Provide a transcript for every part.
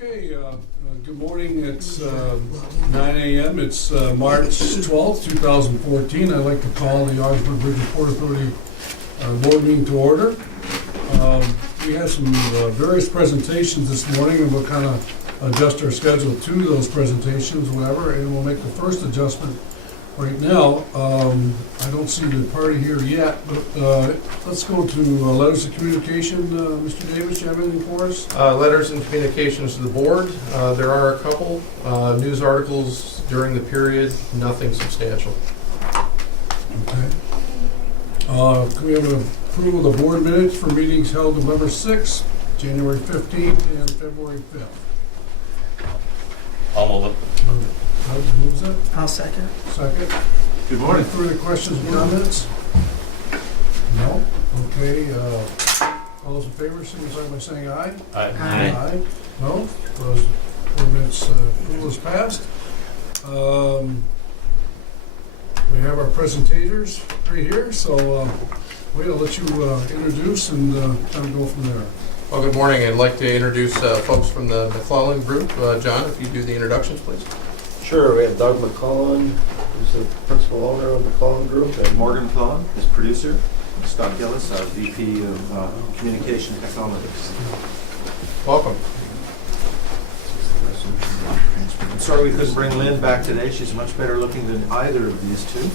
Okay, good morning. It's 9 a.m. It's March 12th, 2014. I'd like to call the Ogdensburg Bridge and Port Authority board meeting to order. We have some various presentations this morning, and we'll kind of adjust our schedule to those presentations, whatever, and we'll make the first adjustment right now. I don't see the party here yet, but let's go to letters of communication. Mr. Davis, you have anything for us? Letters and communications to the board. There are a couple news articles during the period, nothing substantial. Okay. Can we have an approval of the board minutes for meetings held November 6th, January 15th, and February 5th? I'll move it. Doug moves it. I'll second. Second. Good morning. Any further questions or comments? No? Okay. All those in favor, signify by saying aye. Aye. Aye. No? Those board minutes approval is passed. We have our presentators right here, so I'll let you introduce and kind of go from there. Well, good morning. I'd like to introduce folks from the McClellan group. John, if you do the introductions, please. Sure, we have Doug McClellan, who's the principal owner of the McClellan Group. And Morgan McClellan is producer. Scott Gillis, our VP of Communication Technologies. Welcome. I'm sorry we couldn't bring Lynn back today. She's much better looking than either of these two.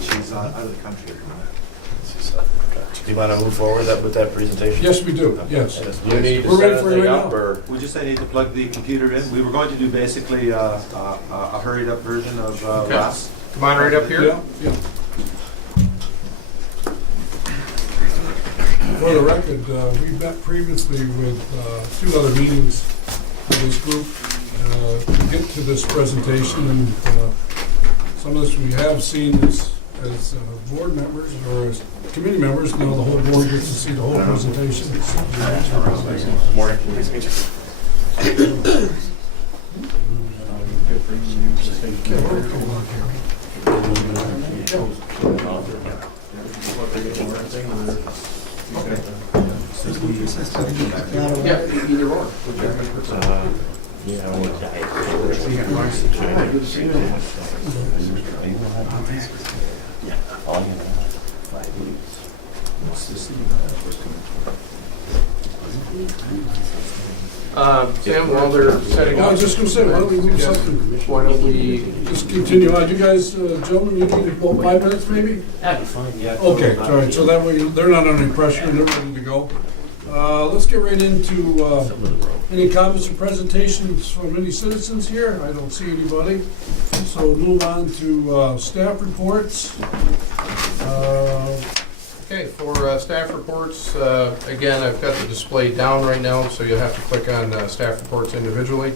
She's out of the country. Do you want to move forward with that presentation? Yes, we do. Yes. Do you need to We're ready set for it anything right up, now. or? We just need to plug the computer in. We were going to do basically a hurried up version of Okay. last. Come on right up here. Yeah. Yeah. For the record, we met previously with two other meetings of this group to get to this presentation, and some of this we have seen as board members or as committee members. Now the whole board gets to see the whole presentation. Morning. Nice to meet you. Yeah, either or. Sam, while they're setting I up, was just going to say, why don't we move something? why don't we? Just continue on. You guys, gentlemen, you need about 5 minutes maybe? That'd be fine, yeah. Okay, all right, so that way they're not under any pressure and they're ready to go. Let's get right into any comments or presentations from any citizens here. I don't see anybody. So move on to staff reports. Okay, for staff reports, again, I've got the display down right now, so you'll have to click on staff reports individually.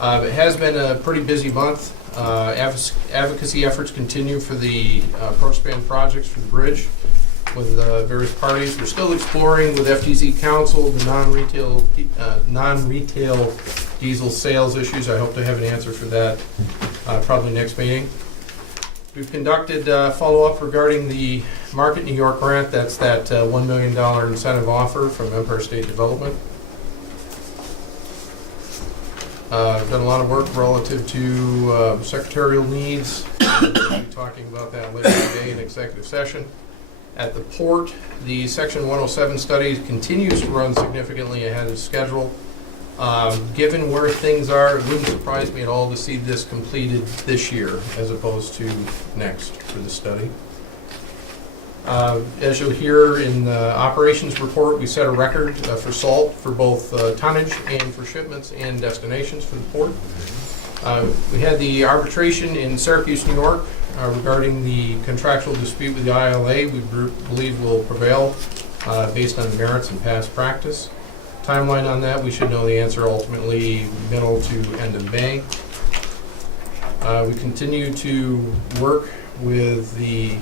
It has been a pretty busy month. Advocacy efforts continue for the approach span projects for the bridge with various parties. We're still exploring with FTZ Council the non-retail diesel sales issues. I hope to have an answer for that probably next meeting. We've conducted follow-up regarding the Market New York grant. That's that $1 million incentive offer from Empire State Development. I've done a lot of work relative to secretarial needs. We'll be talking about that later today in executive session. At the port, the Section 107 study continues to run significantly ahead of schedule. Given where things are, it wouldn't surprise me at all to see this completed this year as opposed to next for the study. As you'll hear in the operations report, we set a record for salt for both tonnage and for shipments and destinations for the port. We had the arbitration in Syracuse, New York regarding the contractual dispute with the ILA. We believe will prevail based on the merits and past practice. Timeline on that, we should know the answer ultimately middle to end of May. We continue to work with the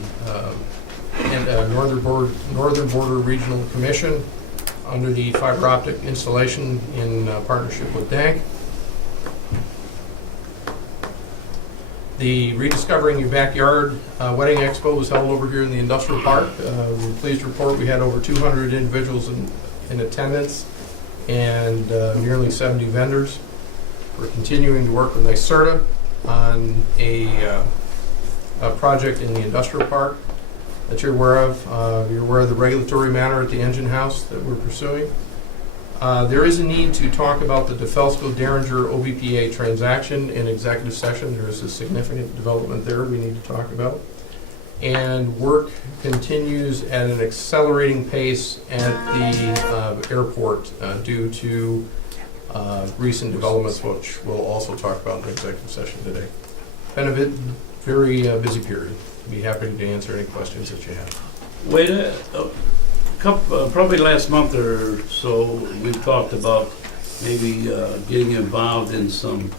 Northern Border Regional Commission under the fiber optic installation in partnership with DANK. The Rediscovering Your Backyard Wedding Expo was held over here in the Industrial Park. We're pleased to report we had over 200 individuals in attendance, and nearly 70 vendors. We're continuing to work with NYSERDA on a project in the industrial park that you're aware of. You're aware of the regulatory matter at the engine house that we're pursuing. There is a need to talk about the DeFelsco-Derringer OBPA transaction in executive session. There is a significant development there we need to talk about. And work continues at an accelerating pace at the airport due to recent developments, which we'll also talk about in the executive session today. Been a very busy period. Be happy to answer any questions that you have. Wait a couple, probably last month or so, we talked about maybe getting involved in some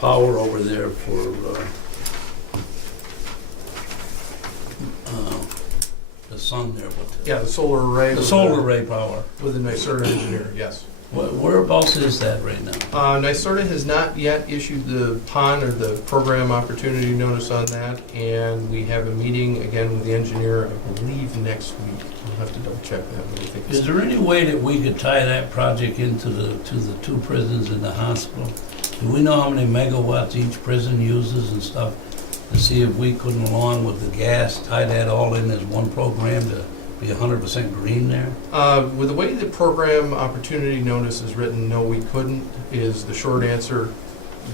power over there for the sun there. But Yeah, the solar array. the solar array power. With a NYSERDA engineer, yes. Whereabouts is that right now? NYSERDA has not yet issued the PON or the program opportunity notice on that, and we have a meeting again with the engineer, I believe, next week. We'll have to double check that, but I think Is it's... there any way that we could tie that project into the two prisons in the hospital? Do we know how many megawatts each prison uses and stuff? To see if we couldn't, along with the gas, tie that all in as one program to be 100% green there? With the way the program opportunity notice is written, no, we couldn't, is the short answer.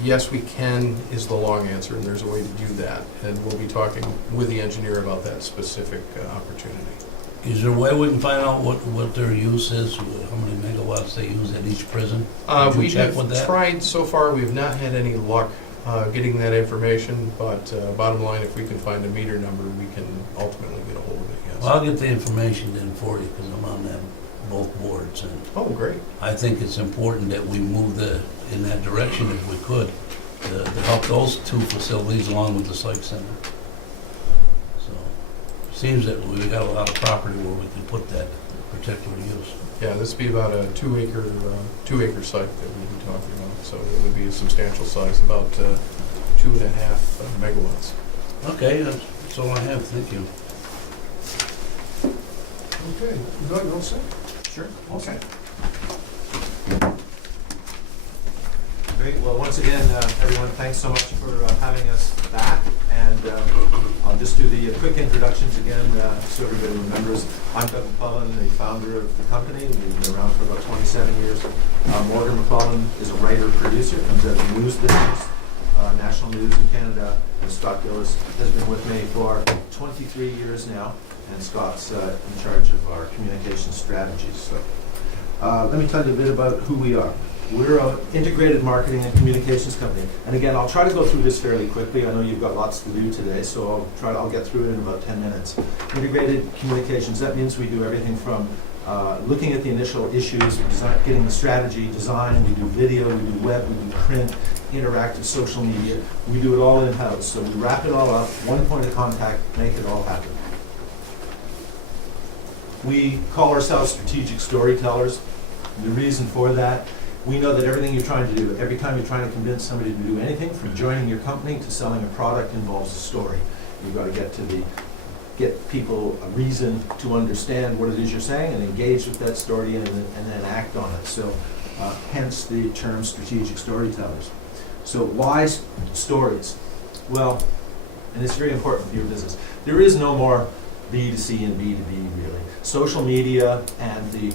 Yes, we can is the long answer, and there's a way to do that. And we'll be talking with the engineer about that specific opportunity. Is there a way we can find out what their use is, how many megawatts they use at each prison? Did you We check have with that? tried so far, we have not had any luck getting that information, but bottom line, if we can find a meter number, we can ultimately get a hold of it, yes. Well, I'll get the information then for you, because I'm on both boards, and Oh, great. I think it's important that we move in that direction if we could, to help those two facilities along with the psych center. So, seems that we've got a lot of property where we can put that particular use. Yeah, this would be about a two-acre site that we'd be talking about, so it would be a substantial size, about 2.5 megawatts. Okay, that's all I have, thank you. Okay, Doug, all set? Sure. Okay. Great. Well, once again, everyone, thanks so much for having us back. And I'll just do the quick introductions again so everybody remembers. I'm Doug McClellan, the founder of the company. We've been around for about 27 years. Morgan McClellan is a writer-producer, comes out of the news business, national news in Canada. And Scott Gillis has been with me for 23 years now. And Scott's in charge of our communication strategies. So let me tell you a bit about who we are. We're an integrated marketing and communications company. And again, I'll try to go through this fairly quickly. I know you've got lots to do today, so I'll get through it in about 10 minutes. Integrated communications, that means we do everything from looking at the initial issues, getting the strategy, design, we do video, we do web, we do print, interactive social media. We do it all in-house. So we wrap it all up, one point of contact, make it all happen. We call ourselves strategic storytellers. The reason for that, we know that everything you're trying to do, every time you're trying to convince somebody to do anything, from joining your company to selling a product, involves a story. You've got to get people a reason to understand what it is you're saying and engage with that story and then act on it. So hence the term strategic storytellers. So why stories? Well, and it's very important for your business. There is no more B2C and B2B really. Social media and the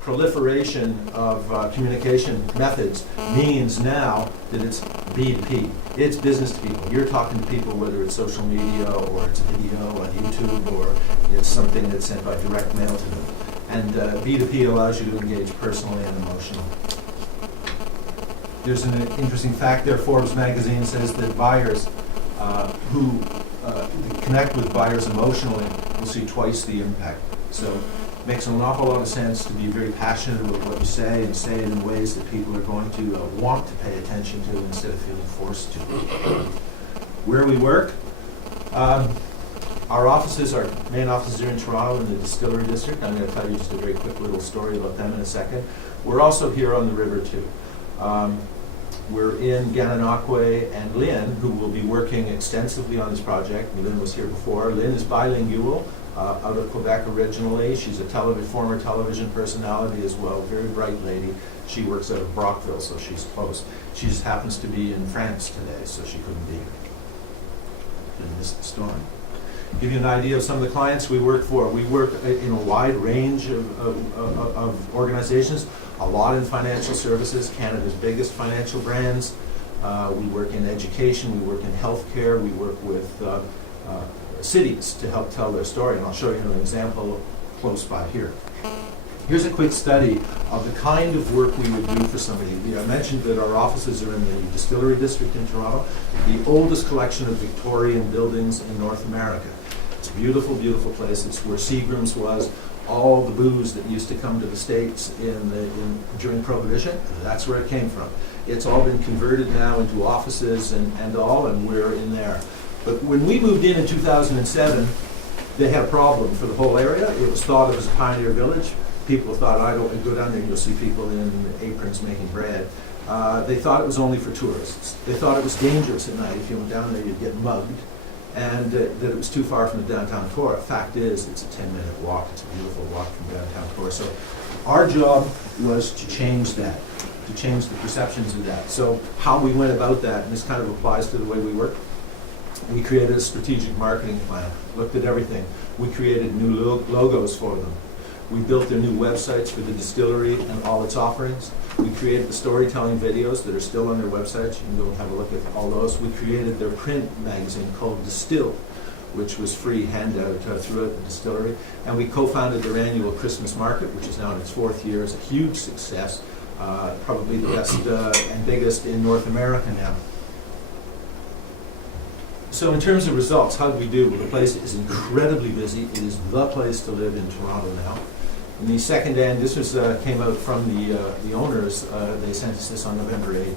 proliferation of communication methods means now that it's B2P. It's business to people. You're talking to people, whether it's social media or it's video on YouTube or it's something that's sent by direct mail to them. And B2P allows you to engage personally and emotionally. There's an interesting fact there. Forbes magazine says that buyers who connect with buyers emotionally will see twice the impact. So it makes an awful lot of sense to be very passionate about what you say and say it in ways that people are going to want to pay attention to instead of feeling forced to. Where we work, our main offices are in Toronto in the Distillery District. I'm going to tell you just a very quick little story about them in a second. We're also here on the river too. We're in Gananoque and Lynn, who will be working extensively on this project. Lynn was here before. Lynn is bilingual, out of Quebec originally. She's a former television personality as well, very bright lady. She works out of Brockville, so she's close. She just happens to be in France today, so she couldn't be here. And missed the storm. Give you an idea of some of the clients we work for. We work in a wide range of organizations, a lot in financial services, Canada's biggest financial brands. We work in education, we work in healthcare, we work with cities to help tell their story, and I'll show you an example close by here. Here's a quick study of the kind of work we would do for somebody. I mentioned that our offices are in the Distillery District in Toronto, the oldest collection of Victorian buildings in North America. It's a beautiful, beautiful place. It's where Seagram's was. All the booze that used to come to the States during Prohibition, that's where it came from. It's all been converted now into offices and we're in there. But when we moved in 2007, they had a problem for the whole area. It was thought of as a pioneer village. People thought, I don't go down there, you'll see people in aprons making bread. They thought it was only for tourists. They thought it was dangerous at night. If you went down there, you'd get mugged. And that it was too far from the downtown core. Fact is, it's a 10-minute walk. It's a beautiful walk from downtown core. So our job was to change that, to change the perceptions of that. So how we went about that, and this kind of applies to the way we work, we created a strategic marketing plan, looked at everything. We created new logos for them. We built their new websites for the distillery and all its offerings. We created the storytelling videos that are still on their website. You can go and have a look at all those. We created their print magazine called Distill, which was free handout throughout the distillery. And we co-founded their annual Christmas market, which is now in its 4th year. It's a huge success, probably the best and biggest in North America now. So in terms of results, how did we do? Well, the place is incredibly busy. It is the place to live in Toronto now. In the second end, this was came out from the owners. They sent us this on November 8th.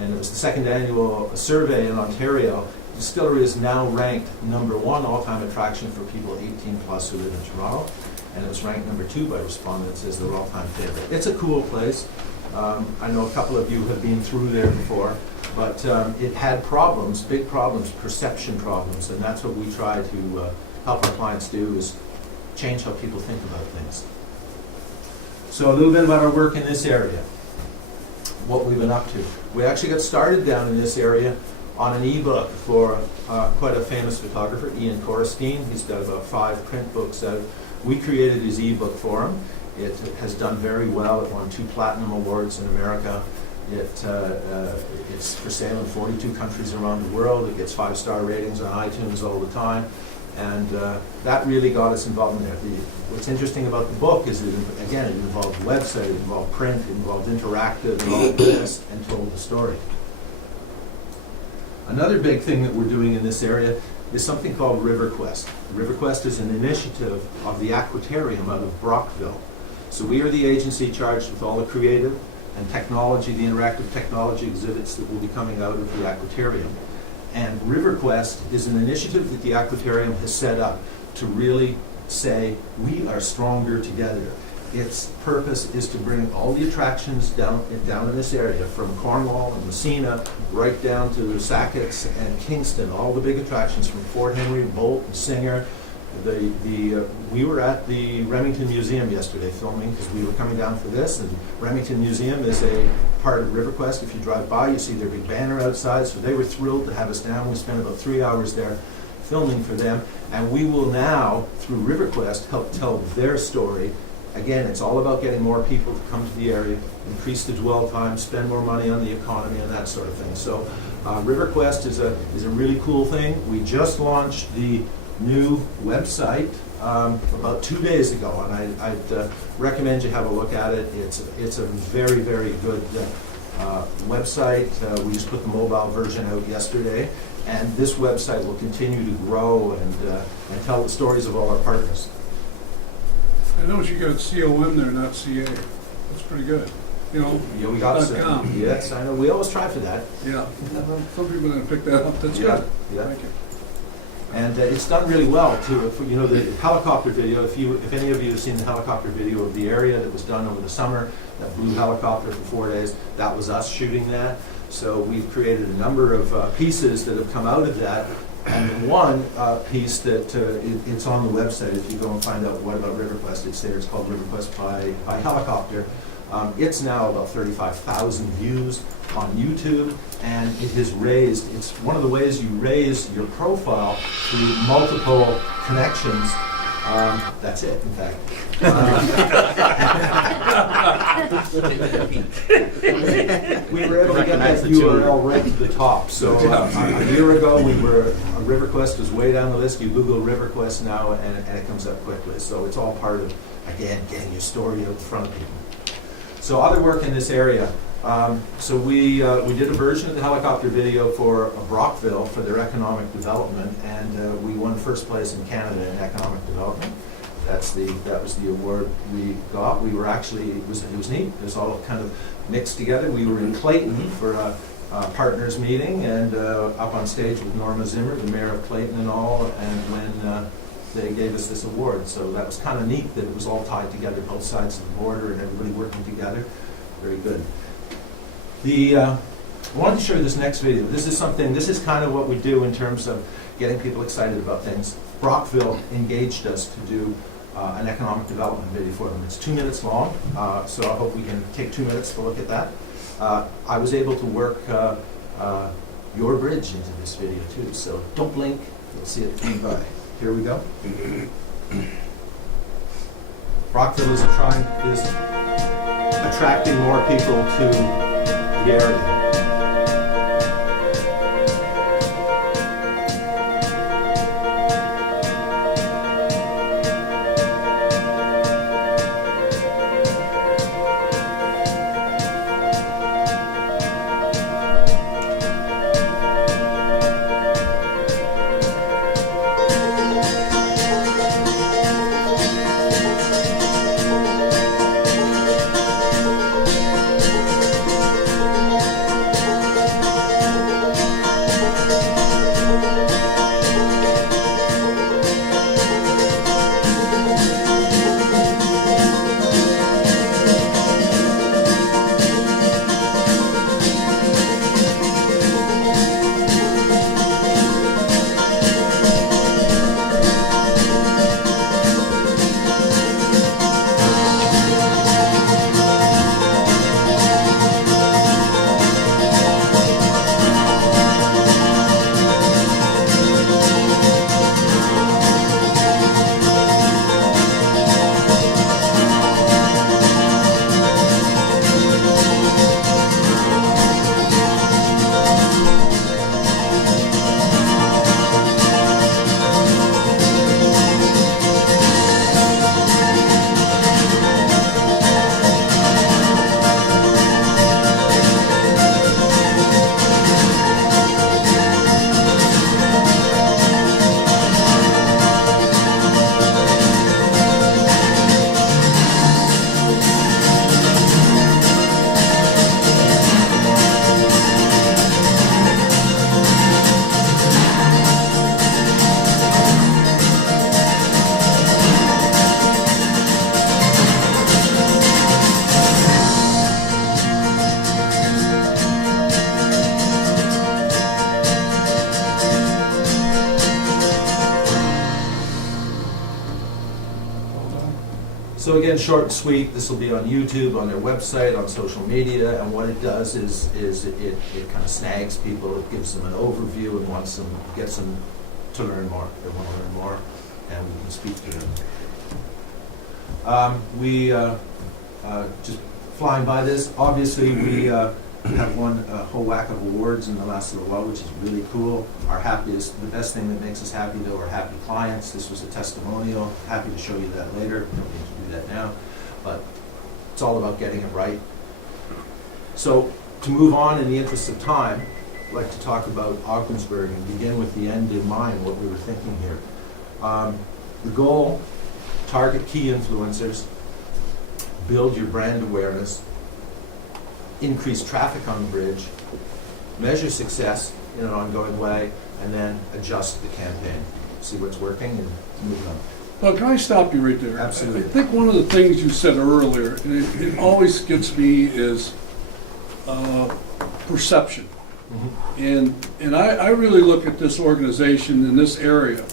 And it was the second annual survey in Ontario. The distillery is now ranked #1 all-time attraction for people 18 plus who live in Toronto. And it was ranked #2 by respondents as their all-time favorite. It's a cool place. I know a couple of you have been through there before. But it had problems, big problems, perception problems, and that's what we try to help our clients do, is change how people think about things. So a little bit about our work in this area, what we've been up to. We actually got started down in this area on an ebook for quite a famous photographer, Ian Corristine. He's got about 5 print books out. We created his ebook for him. It has done very well. It won 2 platinum awards in America. It's for sale in 42 countries around the world. It gets 5-star ratings on iTunes all the time. And that really got us involved in there. What's interesting about the book is that, again, it involved website, it involved print, it involved interactive, and all this, and told the story. Another big thing that we're doing in this area is something called RiverQuest. RiverQuest is an initiative of the Aquatarium out of Brockville. So we are the agency charged with all the creative and technology, the interactive technology exhibits that will be coming out of the Aquatarium. And RiverQuest is an initiative that the Aquatarium has set up to really say, we are stronger together. Its purpose is to bring all the attractions down in this area, from Cornwall and Messina, right down to Sackets and Kingston, all the big attractions from Fort Henry, Bolt, and Singer. We were at the Remington Museum yesterday filming because we were coming down for this, and Remington Museum is a part of RiverQuest. If you drive by, you see their big banner outside, so they were thrilled to have us down. We spent about 3 hours there filming for them, and we will now, through RiverQuest, help tell their story. Again, it's all about getting more people to come to the area, increase the dwell time, spend more money on the economy, and that sort of thing. So RiverQuest is a really cool thing. We just launched the new website about 2 days ago, and I'd recommend you have a look at it. It's a very, very good website. We just put the mobile version out yesterday, and this website will continue to grow and tell the stories of all our partners. I noticed you got COM there, not CA. That's pretty good. You know, Yeah, we got .com. Yes, I know. We always try for that. Yeah. Some people didn't pick that up. That's Yeah, good. yeah. Thank you. And it's done really well too. You know, the helicopter video, if any of you have seen the helicopter video of the area that was done over the summer, that blue helicopter for 4 days, that was us shooting that. So we've created a number of pieces that have come out of that. And one piece that it's on the website, if you go and find out what about RiverQuest, it's there. It's called RiverQuest by helicopter. It's now about 35,000 views on YouTube, and it has raised, it's one of the ways you raise your profile through multiple connections. That's it, in fact. We were able to get that URL right to the top. So a year ago, RiverQuest was way down the list. You Google RiverQuest now, and it comes up quickly. So it's all part of, again, getting your story out in front of people. So other work in this area. So we did a version of the helicopter video for Brockville for their economic development, and we won first place in Canada in economic development. That was the award we got. We were actually, it was neat. It was all kind of mixed together. We were in Clayton for a partners meeting, and up on stage with Norma Zimmer, the mayor of Clayton and all, and when they gave us this award. So that was kind of neat that it was all tied together, both sides of the border and everybody working together. Very good. I wanted to show you this next video. This is kind of what we do in terms of getting people excited about things. Brockville engaged us to do an economic development video for them. It's 2 minutes long, so I hope we can take 2 minutes to look at that. I was able to work your bridge into this video too, so don't blink, you'll see it coming by. Here we go. Brockville is attracting more people to the area. So again, short and sweet. This will be on YouTube, on their website, on social media, and what it does is it kind of snags people. It gives them an overview and gets them to learn more. They want to learn more, and we can speak to them. Just flying by this. Obviously, we have won a whole whack of awards in the last little while, which is really cool. The best thing that makes us happy, though, are happy clients. This was a testimonial. Happy to show you that later. Don't need to do that now, but it's all about getting it right. So to move on in the interest of time, I'd like to talk about Ogdensburg and begin with the end in mind, what we were thinking here. The goal, target key influencers, build your brand awareness, increase traffic on the bridge, measure success in an ongoing way, and then adjust the campaign. See what's working and move on. Well, can I stop you right there? Absolutely. I think one of the things you said earlier, and it always gets me, is perception. And I really look at this organization in this area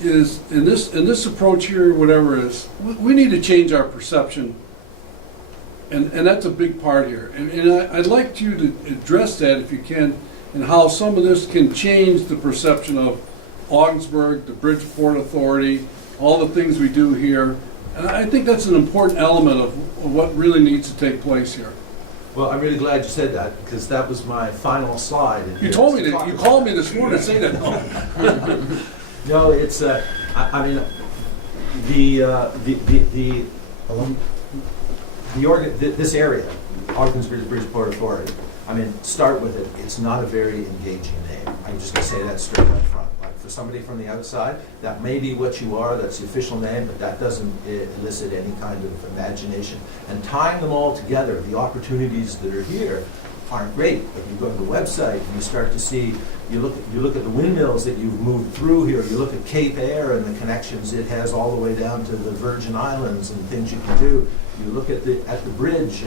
is in this approach here, whatever it is, we need to change our perception, and that's a big part here. And I'd like you to address that if you can, and how some of this can change the perception of Ogdensburg, the Bridgeport Authority, all the things we do here. And I think that's an important element of what really needs to take place here. Well, I'm really glad you said that, because that was my final slide. You told me that, you called me this morning to say that. No. No, it's, I mean, this area, Ogdensburg Bridgeport Authority, I mean, start with it, it's not a very engaging name. I'm just gonna say that straight up front. Like, for somebody from the outside, that may be what you are, that's the official name, but that doesn't elicit any kind of imagination. And tying them all together, the opportunities that are here aren't great. But you go to the website and you start to see, you look at the windmills that you've moved through here, you look at Cape Air and the connections it has all the way down to the Virgin Islands and things you can do. You look at the bridge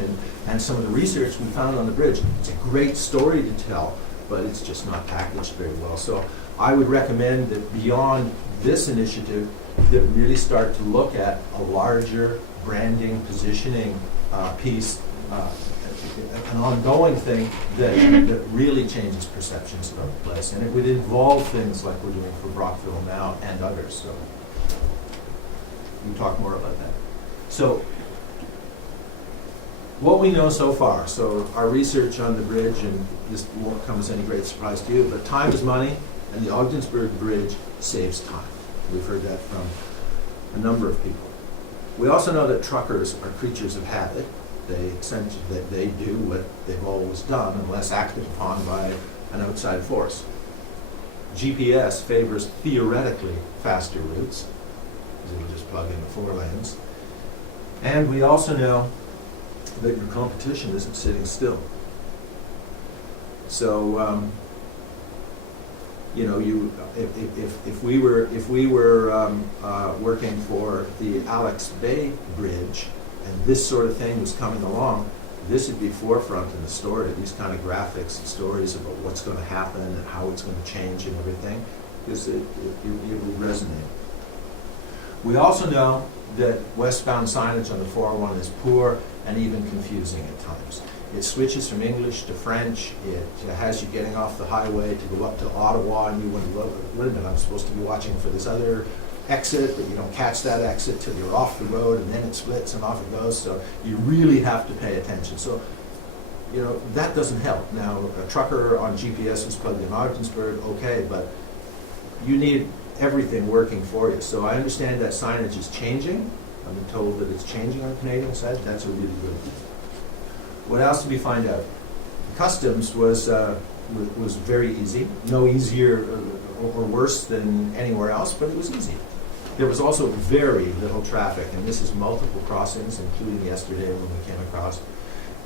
and some of the research we found on the bridge. It's a great story to tell, but it's just not packaged very well. So I would recommend that beyond this initiative, that we really start to look at a larger branding, positioning piece, an ongoing thing that really changes perceptions about the place. And it would involve things like we're doing for Brockville now and others. So we can talk more about that. So what we know so far, so our research on the bridge, and this won't come as any great surprise to you, but time is money, and the Ogdensburg Bridge saves time. We've heard that from a number of people. We also know that truckers are creatures of habit. They do what they've always done unless acted upon by an outside force. GPS favors theoretically faster routes, because it'll just plug in the 4 lanes. And we also know that your competition isn't sitting still. So, you know, if we were working for the Alex Bay Bridge, and this sort of thing was coming along, this would be forefront in the story. These kind of graphics and stories about what's going to happen and how it's going to change and everything, because it will resonate. We also know that westbound signage on the 401 is poor and even confusing at times. It switches from English to French. It has you getting off the highway to go up to Ottawa, and you wonder, wait a minute, I'm supposed to be watching for this other exit, but you don't catch that exit till you're off the road, and then it splits and off it goes. So you really have to pay attention. So, you know, that doesn't help. Now, a trucker on GPS who's plugged in Ogdensburg, okay, but you need everything working for you. So I understand that signage is changing. I've been told that it's changing on the Canadian side. That's a really good thing. What else did we find out? Customs was very easy. No easier or worse than anywhere else, but it was easy. There was also very little traffic, and this is multiple crossings, including yesterday when we came across.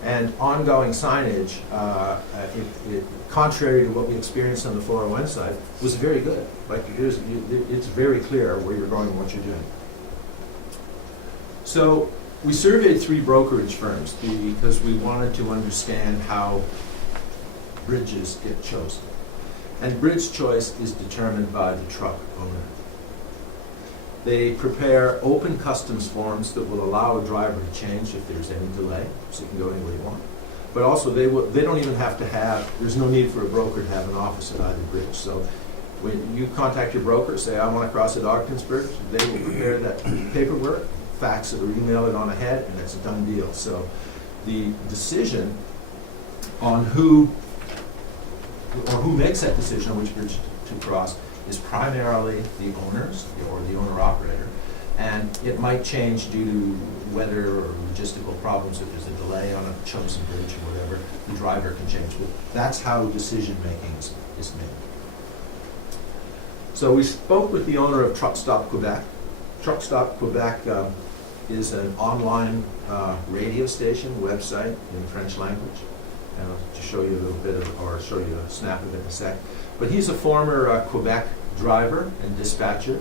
And ongoing signage, contrary to what we experienced on the 401 side, was very good. Like, it's very clear where you're going and what you're doing. So we surveyed 3 brokerage firms because we wanted to understand how bridges get chosen. And bridge choice is determined by the truck owner. They prepare open customs forms that will allow a driver to change if there's any delay, so you can go anywhere you want. But also they don't even have to have, there's no need for a broker to have an office at either bridge. So when you contact your broker, say, I want to cross at Ogdensburg, they will prepare that paperwork, fax it or email it on ahead, and it's a done deal. So the decision on who makes that decision on which bridge to cross is primarily the owners or the owner-operator, and it might change due to weather or logistical problems. If there's a delay on a chosen bridge or whatever, the driver can change. But that's how decision-making is made. So we spoke with the owner of Truck Stop Quebec. Truck Stop Quebec is an online radio station, website in French language. And I'll just show you a little bit or show you a snap of it in a sec. But he's a former Quebec driver and dispatcher.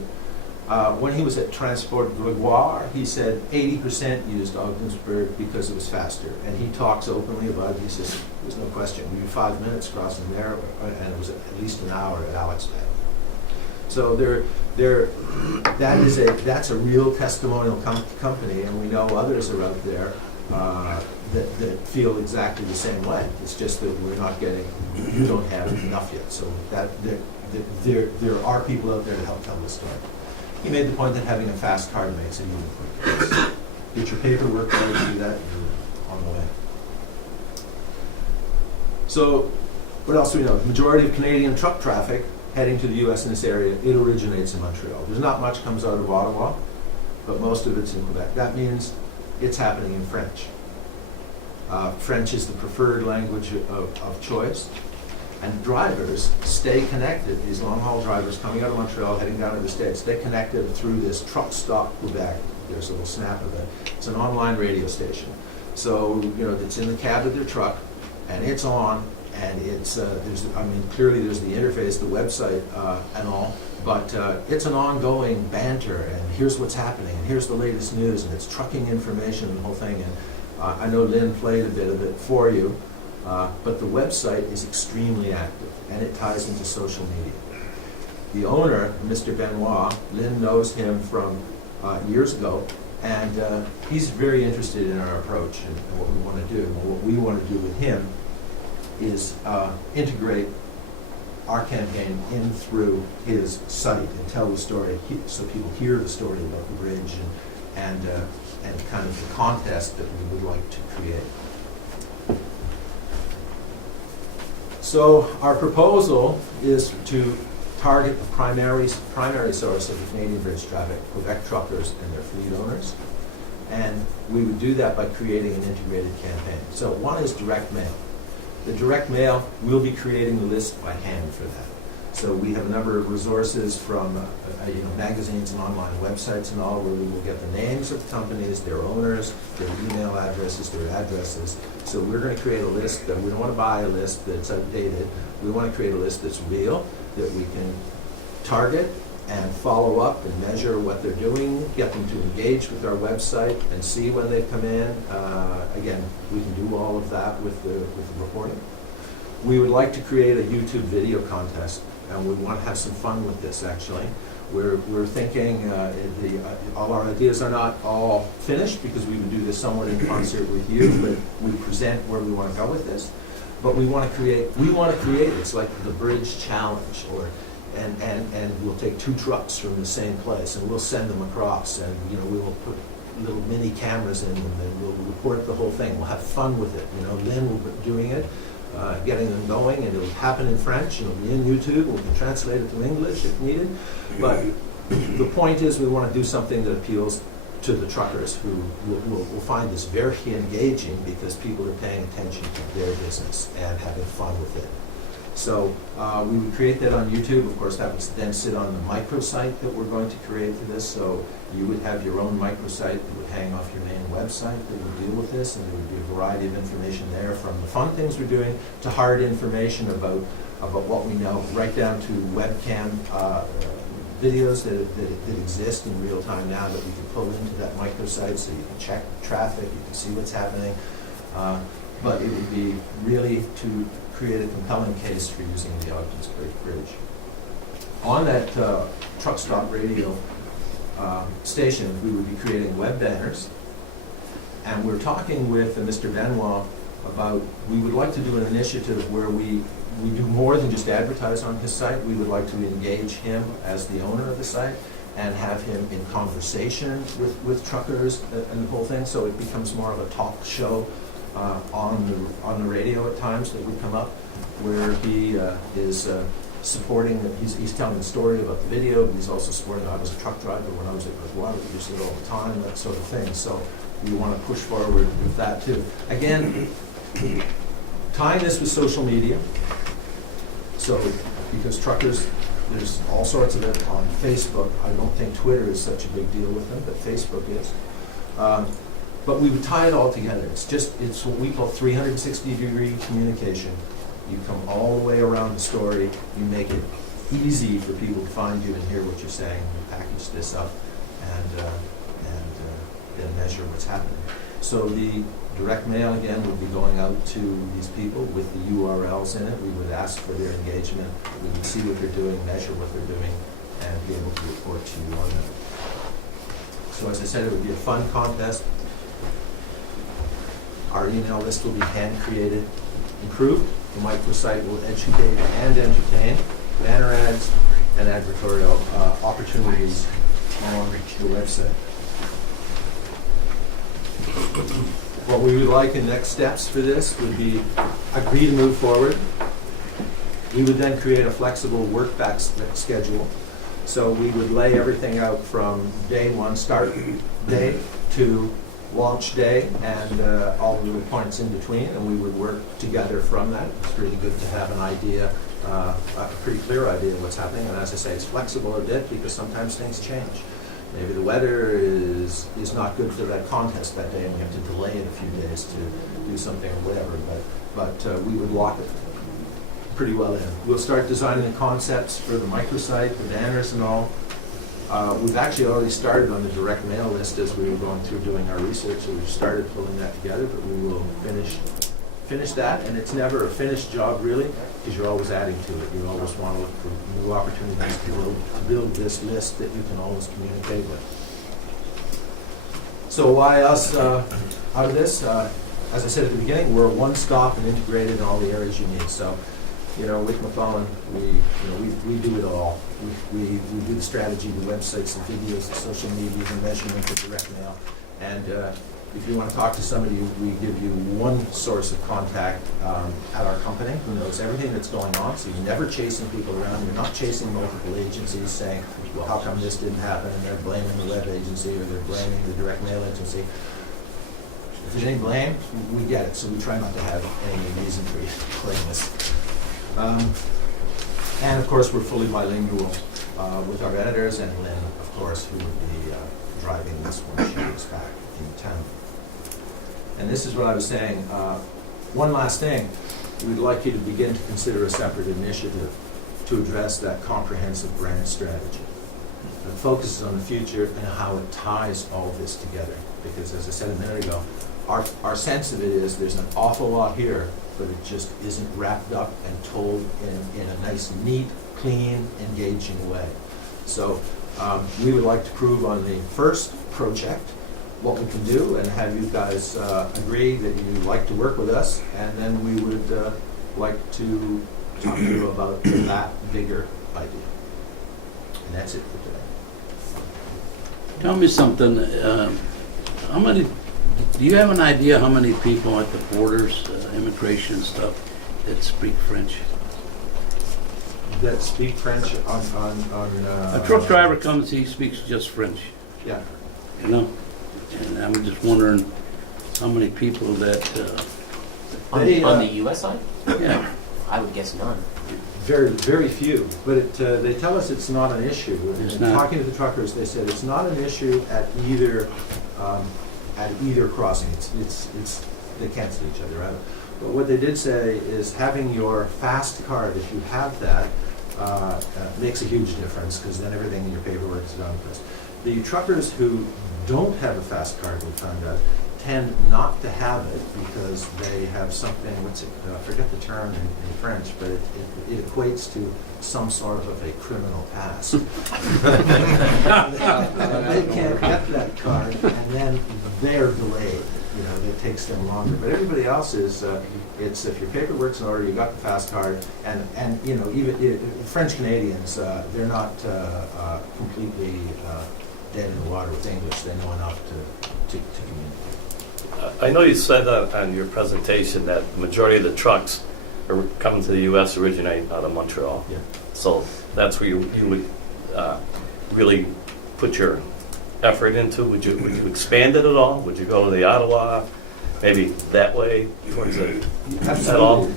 When he was at Transport Gregoire, he said 80% used Ogdensburg because it was faster. And he talks openly about it. He says, there's no question. We were 5 minutes crossing there, and it was at least an hour at Alexville. So that's a real testimonial company, and we know others are out there that feel exactly the same way. It's just that we're not getting, you don't have enough yet. So there are people out there to help tell the story. He made the point that having a fast card makes it even quicker. Get your paperwork ready to do that, you're on the way. So what else do we know? The majority of Canadian truck traffic heading to the U.S. in this area, it originates in Montreal. There's not much comes out of Ottawa, but most of it's in Quebec. That means it's happening in French. French is the preferred language of choice. And drivers stay connected. These long-haul drivers coming out of Montreal, heading down to the States, stay connected through this Truck Stop Quebec. There's a little snap of it. It's an online radio station. So, it's in the cab of their truck, and it's on, and it's, clearly there's the interface, the website, and all, but it's an ongoing banter, and here's what's happening, and here's the latest news, and it's trucking information and the whole thing. And I know Lynn played a bit of it for you. But the website is extremely active, and it ties into social media. The owner, Mr. Benoit, Lynn knows him from years ago, and he's very interested in our approach and what we want to do. And what we want to do with him is integrate our campaign in through his site and tell the story, so people hear the story about the bridge and kind of the contest that we would like to create. So our proposal is to target the primary source of the Canadian bridge traffic, Quebec truckers and their fleet owners. And we would do that by creating an integrated campaign. So one is direct mail. The direct mail, we'll be creating the list by hand for that. So we have a number of resources from magazines and online websites and all, where we will get the names of companies, their owners, their email addresses, their addresses. So we're going to create a list that we don't want to buy a list that's outdated. We want to create a list that's real, that we can target and follow up and measure what they're doing, get them to engage with our website and see when they've come in. Again, we can do all of that with the reporting. We would like to create a YouTube video contest, and we want to have some fun with this, actually. We're thinking, all our ideas are not all finished, because we would do this somewhat in concert with you, but we present where we want to go with this. But we want to create, it's like the Bridge Challenge, and we'll take 2 trucks from the same place, and we'll send them across, and we will put little mini cameras in them, and we'll report the whole thing. We'll have fun with it. Lynn will be doing it, getting them going, and it'll happen in French, and it'll be in YouTube, and we can translate it to English if needed. But the point is, we want to do something that appeals to the truckers, who will find this very engaging, because people are paying attention to their business and having fun with it. So we would create that on YouTube. Of course, that would then sit on the microsite that we're going to create for this. So you would have your own microsite that would hang off your main website that would deal with this, and there would be a variety of information there, from the fun things we're doing to hard information about what we know, right down to webcam videos that exist in real time now that we can pull into that microsite, so you can check traffic, you can see what's happening. But it would be really to create a compelling case for using the Ogdensburg Bridge. On that truck stop radio station, we would be creating web banners, and we're talking with Mr. Benoit about, we would like to do an initiative where we do more than just advertise on his site. We would like to engage him as the owner of the site and have him in conversation with truckers and the whole thing, so it becomes more of a talk show on the radio at times that would come up, where he is supporting, he's telling the story about the video, but he's also supporting, I was a truck driver when I was at Gregoire, we used it all the time, that sort of thing. So we want to push forward with that too. Again, tying this with social media. So, because truckers, there's all sorts of it on Facebook. I don't think Twitter is such a big deal with them, but Facebook is. But we would tie it all together. It's what we call 360-degree communication. You come all the way around the story, you make it easy for people to find you and hear what you're saying. We package this up and then measure what's happening. So the direct mail, again, would be going out to these people with the URLs in it. We would ask for their engagement. We would see what they're doing, measure what they're doing, and be able to report to you on that. So as I said, it would be a fun contest. Our email list will be hand-created, improved. The microsite will educate and entertain, banner ads, and advertorial opportunities on the website. What we would like in next steps for this would be agree to move forward. We would then create a flexible work back schedule. So we would lay everything out from day one, start day, to launch day, and all the little points in between, and we would work together from that. It's really good to have an idea, a pretty clear idea of what's happening. And as I say, it's flexible a bit because sometimes things change. Maybe the weather is not good for that contest that day, and we have to delay it a few days to do something or whatever. But we would lock it pretty well in. We'll start designing the concepts for the microsite, the banners, and all. We've actually already started on the direct mail list as we were going through doing our research, so we've started pulling that together, but we will finish that, and it's never a finished job really, because you're always adding to it. You always want to look for new opportunities to build this list that you can always communicate with. So why us out of this? As I said at the beginning, we're one-stop and integrated in all the areas you need. So, with McClellan, we do it all. We do the strategy, the websites, the videos, the social media, the measurement, the direct mail. And if you want to talk to somebody, we give you one source of contact at our company who knows everything that's going on. So you're never chasing people around. You're not chasing multiple agencies saying, well, how come this didn't happen? And they're blaming the web agency or they're blaming the direct mail agency. If there's any blame, we get it. So we try not to have any reason for you to claim this. And of course, we're fully bilingual with our editors, and Lynn, of course, who would be driving this when she gets back in town. And this is what I was saying. One last thing, we'd like you to begin to consider a separate initiative to address that comprehensive brand strategy that focuses on the future and how it ties all this together. Because as I said a minute ago, our sense of it is there's an awful lot here, but it just isn't wrapped up and told in a nice, neat, clean, engaging way. So we would like to prove on the first project what we can do and have you guys agree that you'd like to work with us, and then we would like to talk to you about that bigger idea. And that's it for today. Tell me something, do you have an idea how many people at the borders, immigration and stuff, that speak French? That speak French on A truck driver comes, he speaks just French, yeah. And I'm just wondering how many people that, On the U.S. side? yeah, I would guess none. Very, very few, but they tell us it's not an issue. It's And not. talking to the truckers, they said it's not an issue at either crossing. It's they cancel each other out. But what they did say is having your fast card, if you have that, makes a huge difference, because then everything in your paperwork is done first. The truckers who don't have a fast card, we found out, tend not to have it because they have something, I forget the term in French, but it equates to some sort of a criminal past. They can't get that card, and then they're delayed. It takes them longer. But everybody else is, it's if your paperwork's in order, you got the fast card, and even French Canadians, they're not completely dead in the water with English. They know enough to communicate. I know you said on your presentation that the majority of the trucks are coming to the U.S. originate out of Montreal. Yeah. So that's where you would really put your effort into. Would you expand it at all? Would you go to the Ottawa, maybe that way towards it at all?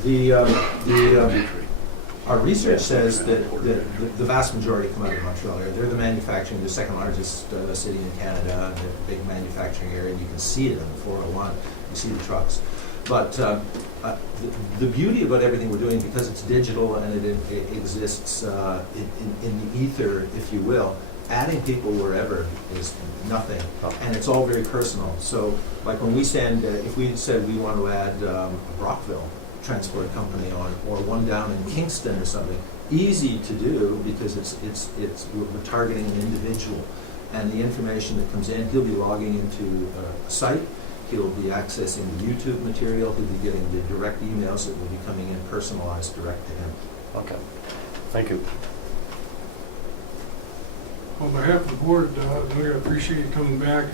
Our research says that the vast majority come out of Montreal area. They're the second largest city in Canada, and they're a big manufacturing area, and you can see it on the 401. You see the trucks. But the beauty about everything we're doing, because it's digital and it exists in the ether, if you will, adding people wherever is nothing. And it's all very personal. So like when we send, if we said we want to add a Brockville transport company on, or one down in Kingston or something, easy to do because we're targeting an individual. And the information that comes in, he'll be logging into a site, he'll be accessing the YouTube material, he'll be getting the direct emails that will be coming in personalized direct to him. Okay, thank you. On behalf of the board, I appreciate you coming back.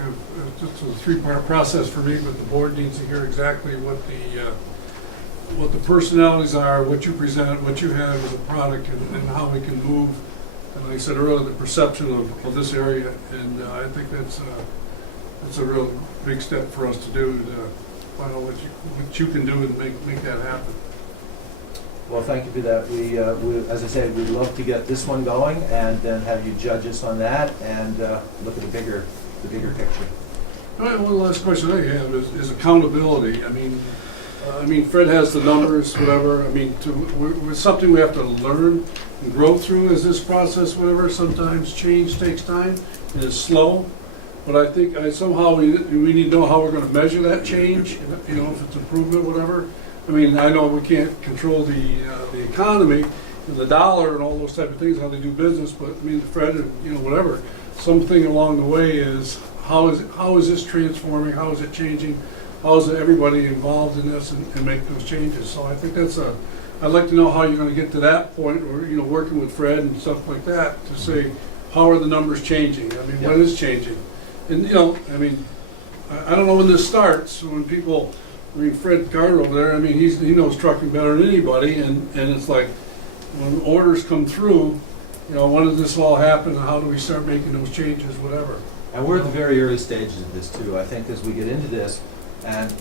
It's a three-part process for me, but the board needs to hear exactly what the personalities are, what you present, what you have as a product, and how we can move. And like I said earlier, the perception of this area, and I think that's a real big step for us to do, to find out what you can do and make that happen. Well, thank you for that. We, as I said, we'd love to get this one going and then have you judge us on that and look at the bigger picture. All right, one last question I have is accountability. I mean, Fred has the numbers, whatever. I mean, we're something we have to learn and grow through as this process, whatever. Sometimes change takes time and is slow. But I think somehow we need to know how we're going to measure that change, you know, if it's improvement, whatever. I mean, I know we can't control the economy and the dollar and all those type of things, how they do business, but I mean, Fred, and, you know, whatever. Something along the way is how is this transforming? How is it changing? How is everybody involved in this and make those changes? So I think I'd like to know how you're going to get to that point, or, you know, working with Fred and stuff like that to say, how are the numbers changing? I mean, what is changing? And, you know, I mean, I don't know when this starts, when people, I mean, Fred Carter over there, I mean, he knows trucking better than anybody, and it's like, when orders come through, you know, when does this all happen, and how do we start making those changes, whatever? And we're at the very early stages of this too. I think as we get into this and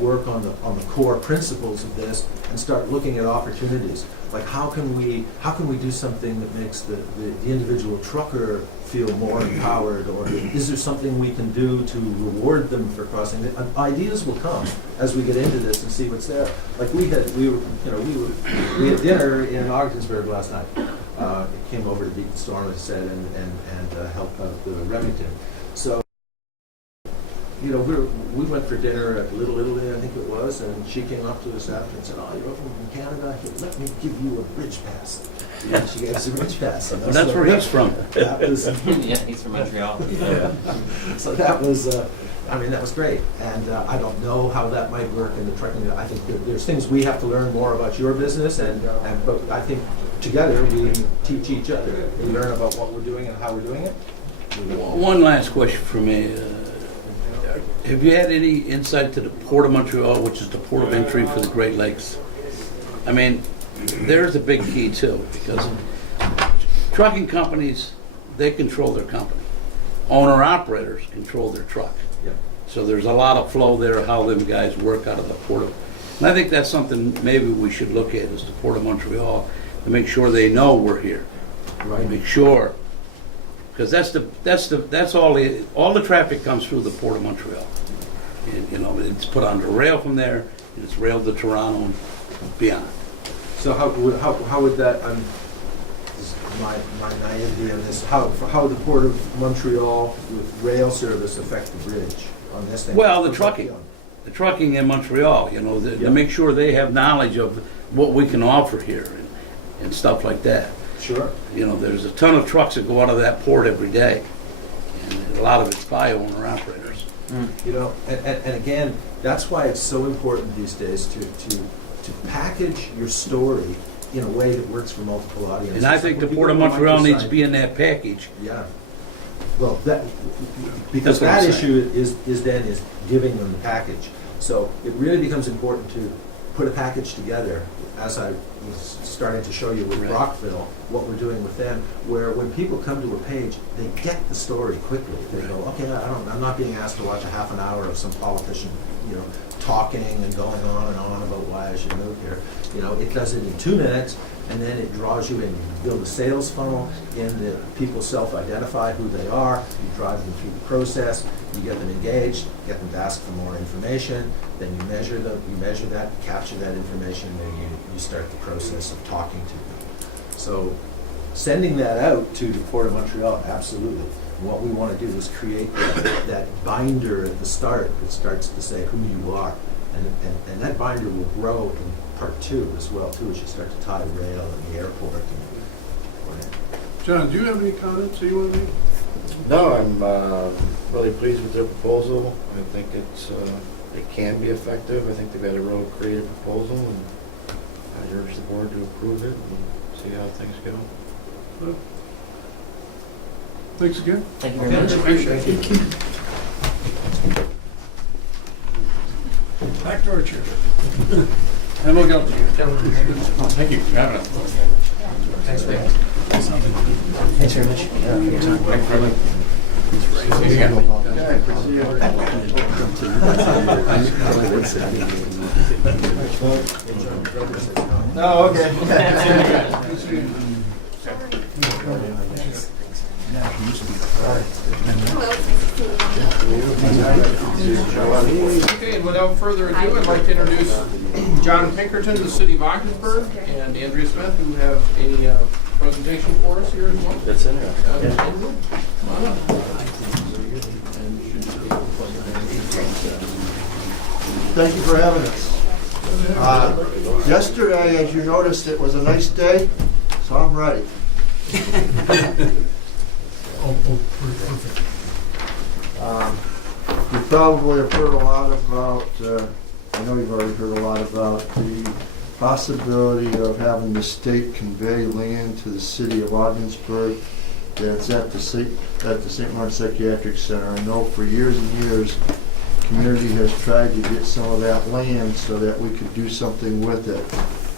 work on the core principles of this and start looking at opportunities, like how can we do something that makes the individual trucker feel more empowered, or is there something we can do to reward them for crossing? Ideas will come as we get into this and see what's there. Like we had dinner in Ogdensburg last night. It came over to beat the storm, as I said, and help out the Remington. So, you know, we went for dinner at Little Italy, I think it was, and she came up to us after and said, "Oh, you're over from Canada? Here, let me give you a bridge pass." And she gave us a bridge pass. And That's where he's from. That was, Yeah, he's from Montreal. yeah. So that was, I mean, that was great. And I don't know how that might work in the trucking. I think there's things we have to learn more about your business, but I think together we teach each other. We learn about what we're doing and how we're doing it. One last question for me. Have you had any insight to the Port of Montreal, which is the port of entry for the Great Lakes? I mean, there's a big key too, because trucking companies, they control their company. Owner-operators control their truck. Yeah. So there's a lot of flow there, how them guys work out of the Port of. And I think that's something maybe we should look at, is the Port of Montreal, to make sure they know we're here. Right. Make sure, because that's all the traffic comes through the Port of Montreal. And, you know, it's put on the rail from there, and it's railed to Toronto and beyond. So how would that, this is my naivety on this, how would the Port of Montreal with rail service affect the bridge on this thing? Well, the trucking in Montreal, you know, to make sure they have knowledge of what we can offer here and stuff like that. Sure. You know, there's a ton of trucks that go out of that port every day, and a lot of it's by owner-operators. You know, and again, that's why it's so important these days to package your story in a way that works for multiple audiences. And I think the When Port of people go Montreal on your needs to site- be in that package. Yeah. Well, because That's what I'm that saying. issue is giving them the package. So it really becomes important to put a package together, as I was starting to show you with Right. Brockville, what we're doing with them, where when people come to a page, they get the story quickly. They go, okay, I'm not being asked to watch a half an hour of some politician, you know, talking and going on and on about why I should move here. You know, it does it in 2 minutes, and then it draws you in. You build a sales funnel in that people self-identify who they are. You drive them through the process. You get them engaged, get them to ask for more information. Then you measure them. You measure that, capture that information, and then you start the process of talking to them. So, sending that out to the Port of Montreal, absolutely. What we want to do is create that binder at the start that starts to say who you are. And that binder will grow in part 2 as well, too, as you start to tie rail and the airport. John, do you have any comments that you want to make? No, I'm really pleased with their proposal. I think it can be effective. I think they've got a real creative proposal, and I urge the board to approve it and see how things go. Well, thanks again. Thank you very much. Appreciate it. Back to our chair. And we'll go to you. Thank you for having us. Thanks, Rick. Thanks very much. Oh, okay. Okay, and without further ado, I'd like to introduce John Pinkerton, the city of Ogdensburg, and Andrea Smith, who have a presentation for us here as well. That's in there. Thank you for having us. Yesterday, as you noticed, it was a nice day, so I'm ready. Perfect. You probably have heard a lot about, I know you've already heard a lot about the possibility of having the state convey land to the city of Ogdensburg that's at the St. Lawrence Psychiatric Center. I know for years and years, the community has tried to get some of that land so that we could do something with it.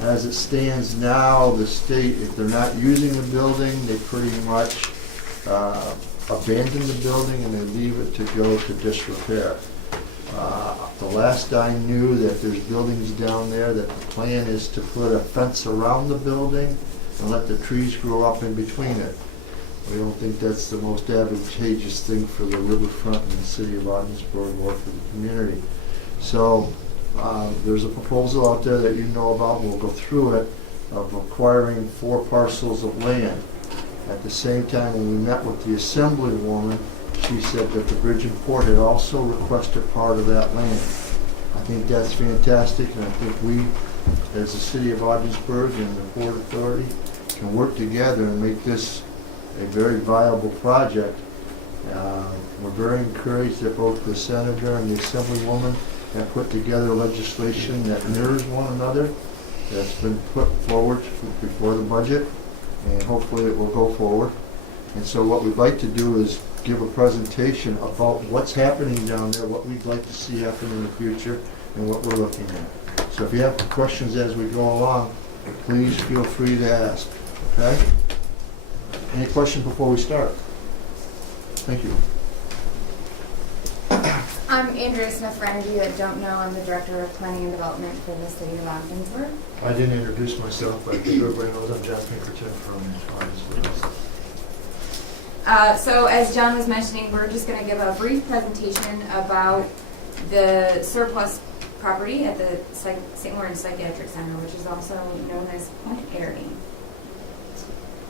As it stands now, the state, if they're not using the building, they pretty much abandon the building and they leave it to go to disrepair. The last I knew that there's buildings down there that the plan is to put a fence around the building and let the trees grow up in between it. We don't think that's the most advantageous thing for the riverfront in the city of Ogdensburg or for the community. So there's a proposal out there that you know about, we'll go through it, of acquiring 4 parcels of land. At the same time, when we met with the assemblywoman, she said that the Bridge and Port had also requested part of that land. I think that's fantastic, and I think we, as the city of Ogdensburg and the Port Authority, can work together and make this a very viable project. We're very encouraged that both the senator and the assemblywoman have put together legislation that mirrors one another, that's been put forward before the budget, and hopefully it will go forward. And so what we'd like to do is give a presentation about what's happening down there, what we'd like to see happen in the future, and what we're looking at. So if you have questions as we go along, please feel free to ask, okay? Any questions before we start? Thank you. I'm Andrea Smith. For any of you that don't know, I'm the Director of Planning and Development for the City of Ogdensburg. I didn't introduce myself, but everybody knows I'm John Pinkerton from Ogdensburg. So as John was mentioning, we're just going to give a brief presentation about the surplus property at the St. Lawrence Psychiatric Center, which is also known as Point Airy.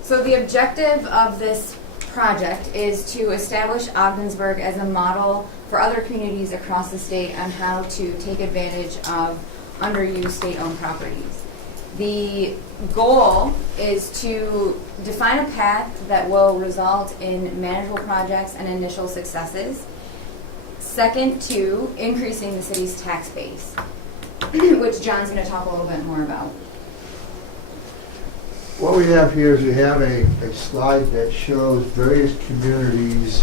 So the objective of this project is to establish Ogdensburg as a model for other communities across the state on how to take advantage of underused state-owned properties. The goal is to define a path that will result in manageable projects and initial successes. Second, to increasing the city's tax base, which John's going to talk a little bit more about. What we have here is we have a slide that shows various communities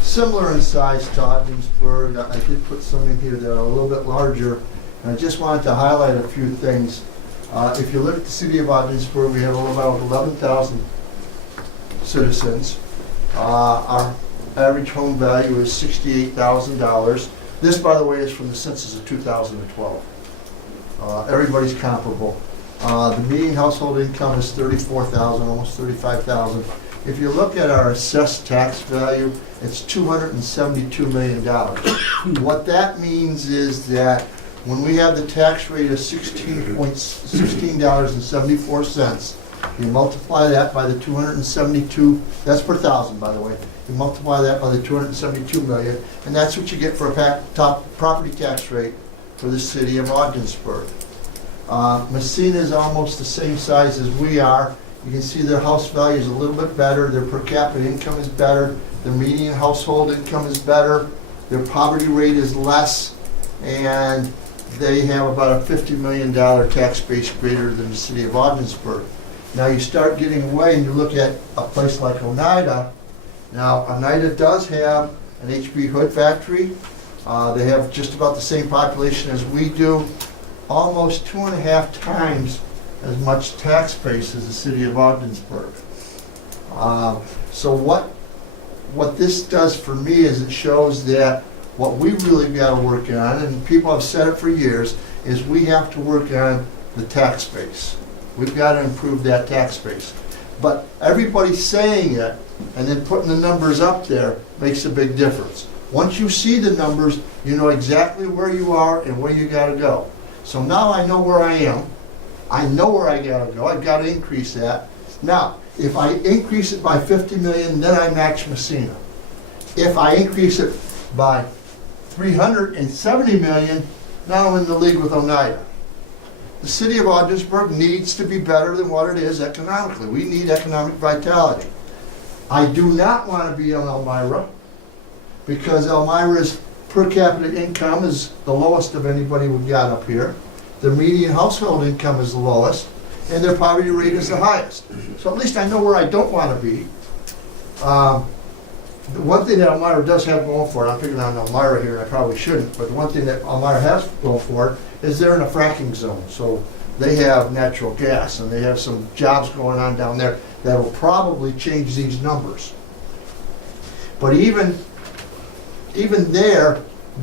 similar in size to Ogdensburg. I did put some in here that are a little bit larger, and I just wanted to highlight a few things. If you look at the city of Ogdensburg, we have about 11,000 citizens. Our average home value is $68,000. This, by the way, is from the census of 2012. Everybody's comparable. The median household income is $34,000, almost $35,000. If you look at our assessed tax value, it's $272 million. What that means is that when we have the tax rate of $16.74, you multiply that by the 272, that's per thousand, by the way. You multiply that by the 272 million, and that's what you get for a top property tax rate for the city of Ogdensburg. Messina is almost the same size as we are. You can see their house value is a little bit better, their per capita income is better, their median household income is better, their poverty rate is less, and they have about a $50 million tax base greater than the city of Ogdensburg. Now you start getting away and you look at a place like Oneida. Now Oneida does have an H.B. Hood factory. They have just about the same population as we do, almost 2.5 times as much tax base as the city of Ogdensburg. So what this does for me is it shows that what we really got to work on, and people have said it for years, is we have to work on the tax base. We've got to improve that tax base. But everybody's saying it and then putting the numbers up there makes a big difference. Once you see the numbers, you know exactly where you are and where you got to go. So now I know where I am. I know where I got to go. I've got to increase that. Now, if I increase it by 50 million, then I match Messina. If I increase it by 370 million, now I'm in the league with Oneida. The city of Ogdensburg needs to be better than what it is economically. We need economic vitality. I do not want to be in Elmira because Elmira's per capita income is the lowest of anybody we've got up here. Their median household income is the lowest, and their poverty rate is the highest. So at least I know where I don't want to be. The one thing that Elmira does have going for it, I'm picking on Elmira here, and I probably shouldn't, but the one thing that Elmira has going for it is they're in a fracking zone. So they have natural gas, and they have some jobs going on down there that will probably change these numbers. But even there,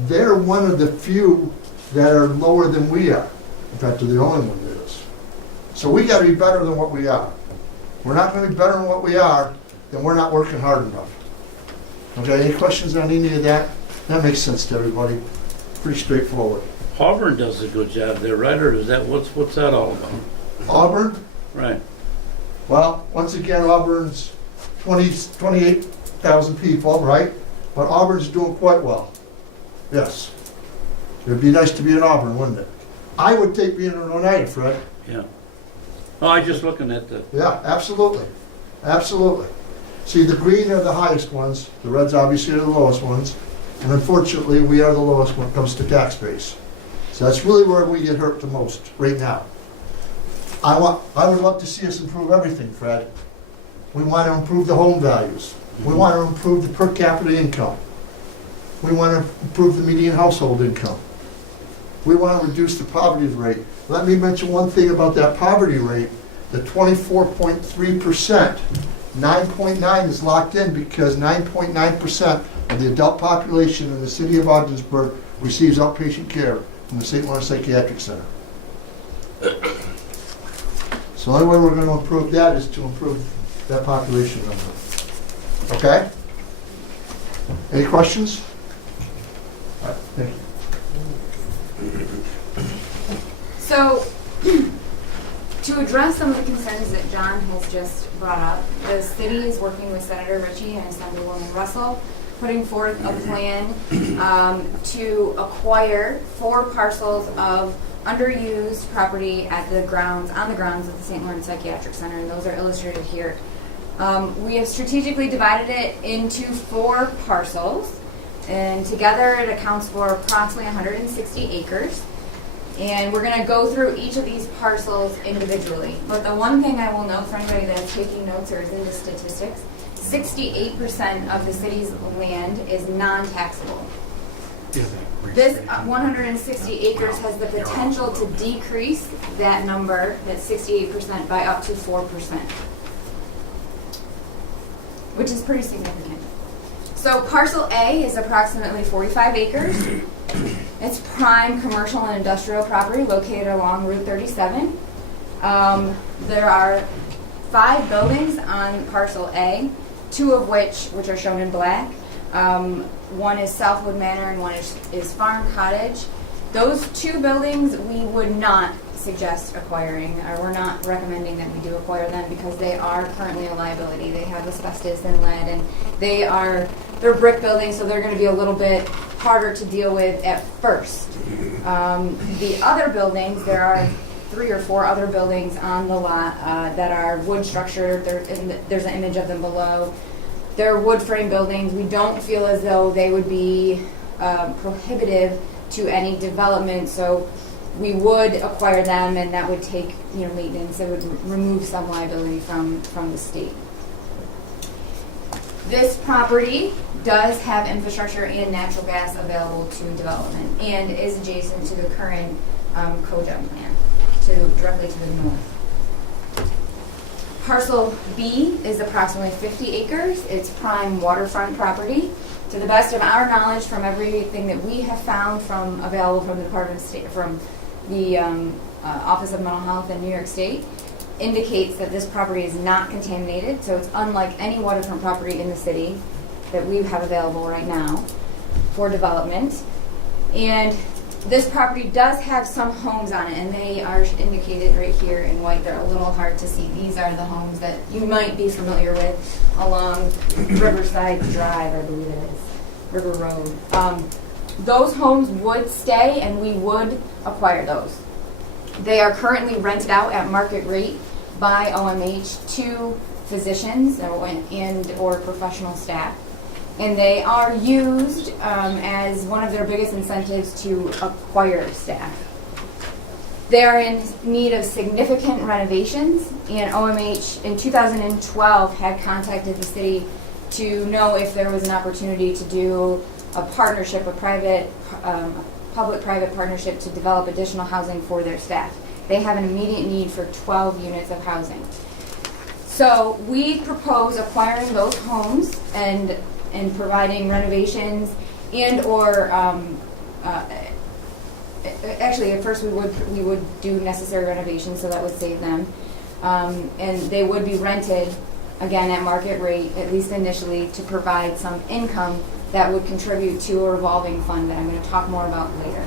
they're one of the few that are lower than we are. In fact, they're the only one that is. So we got to be better than what we are. If we're not going to be better than what we are, then we're not working hard enough. Okay, any questions on any of that? That makes sense to everybody. Pretty straightforward. Auburn does a good job there, right? Or is that, what's that all about? Auburn? Right. Well, once again, Auburn's 28,000 people, right? But Auburn's doing quite well. Yes. It'd be nice to be in Auburn, wouldn't it? I would take being in Oneida, Fred. Yeah. Oh, I just looking at the, Yeah, absolutely. Absolutely. See, the green are the highest ones, the reds obviously are the lowest ones, and unfortunately, we are the lowest when it comes to tax base. So that's really where we get hurt the most right now. I would love to see us improve everything, Fred. We want to improve the home values. We want to improve the per capita income. We want to improve the median household income. We want to reduce the poverty rate. Let me mention one thing about that poverty rate, the 24.3%. 9.9 is locked in because 9.9% of the adult population in the city of Ogdensburg receives outpatient care from the St. Lawrence Psychiatric Center. So the only way we're going to improve that is to improve that population number. Okay? Any questions? All right, thank you. So, to address some of the concerns that John has just brought up, the city is working with Senator Ritchie and Assemblywoman Russell, putting forth a plan to acquire 4 parcels of underused property at the grounds, on the grounds of the St. Lawrence Psychiatric Center, and those are illustrated here. We have strategically divided it into 4 parcels, and together it accounts for approximately 160 acres. And we're going to go through each of these parcels individually. But the one thing I will note for anybody that's taking notes or is into statistics, 68% of the city's land is non-taxable. This 160 acres has the potential to decrease that number, that 68%, by up to 4%, which is pretty significant. So parcel A is approximately 45 acres. It's prime commercial and industrial property located along Route 37. There are 5 buildings on parcel A, 2 of which are shown in black. One is Southwood Manor and one is Farm Cottage. Those 2 buildings we would not suggest acquiring, or we're not recommending that we do acquire them because they are currently a liability. They have asbestos and lead, and they're brick buildings, so they're going to be a little bit harder to deal with at first. The other buildings, there are 3 or 4 other buildings on the lot that are wood structured. There's an image of them below. They're wood frame buildings. We don't feel as though they would be prohibitive to any development, so we would acquire them, and that would take maintenance. It would remove some liability from the state. This property does have infrastructure and natural gas available to development and is adjacent to the current cogen plant, directly to the north. Parcel B is approximately 50 acres. It's prime waterfront property. To the best of our knowledge, from everything that we have found available from the Department of State, from the Office of Mental Health in New York State, indicates that this property is not contaminated, so it's unlike any waterfront property in the city that we have available right now for development. And this property does have some homes on it, and they are indicated right here in white. They're a little hard to see. These are the homes that you might be familiar with along Riverside Drive, I believe it is, River Road. Those homes would stay, and we would acquire those. They are currently rented out at market rate by OMH to physicians and or professional staff. And they are used as one of their biggest incentives to acquire staff. They are in need of significant renovations, and OMH in 2012 had contacted the city to know if there was an opportunity to do a partnership, public-private partnership to develop additional housing for their staff. They have an immediate need for 12 units of housing. So we propose acquiring those homes and providing renovations and or actually at first we would do necessary renovations, so that would save them, and they would be rented again at market rate, at least initially, to provide some income that would contribute to a revolving fund that I'm going to talk more about later.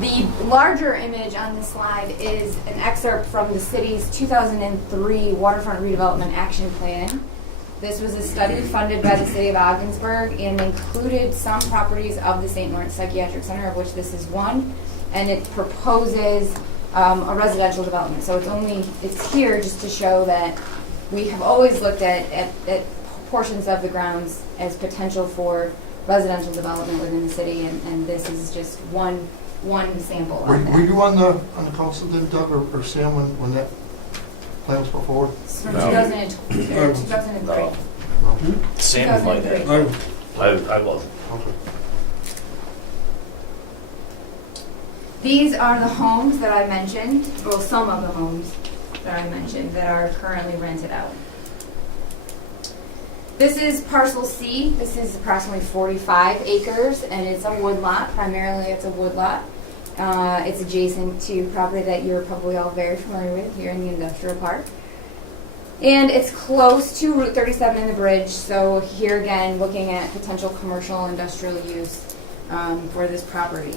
The larger image on this slide is an excerpt from the city's 2003 Waterfront Redevelopment Action Plan. This was a study funded by the city of Ogdensburg and included some properties of the St. Lawrence Psychiatric Center, of which this is one, and it proposes a residential development. So it's here just to show that we have always looked at portions of the grounds as potential for residential development within the city, and this is just one sample of that. Were you on the council then, Doug, or Sam, when that plan was put forward? From No. 2003. No. Sam might have. I wasn't. Okay. These are the homes that I mentioned, well, some of the homes that I mentioned that are currently rented out. This is parcel C. This is approximately 45 acres, and it's a wood lot. Primarily, it's a wood lot. It's adjacent to property that you're probably all very familiar with here in the industrial park. And it's close to Route 37 and the bridge, so here again, looking at potential commercial industrial use for this property.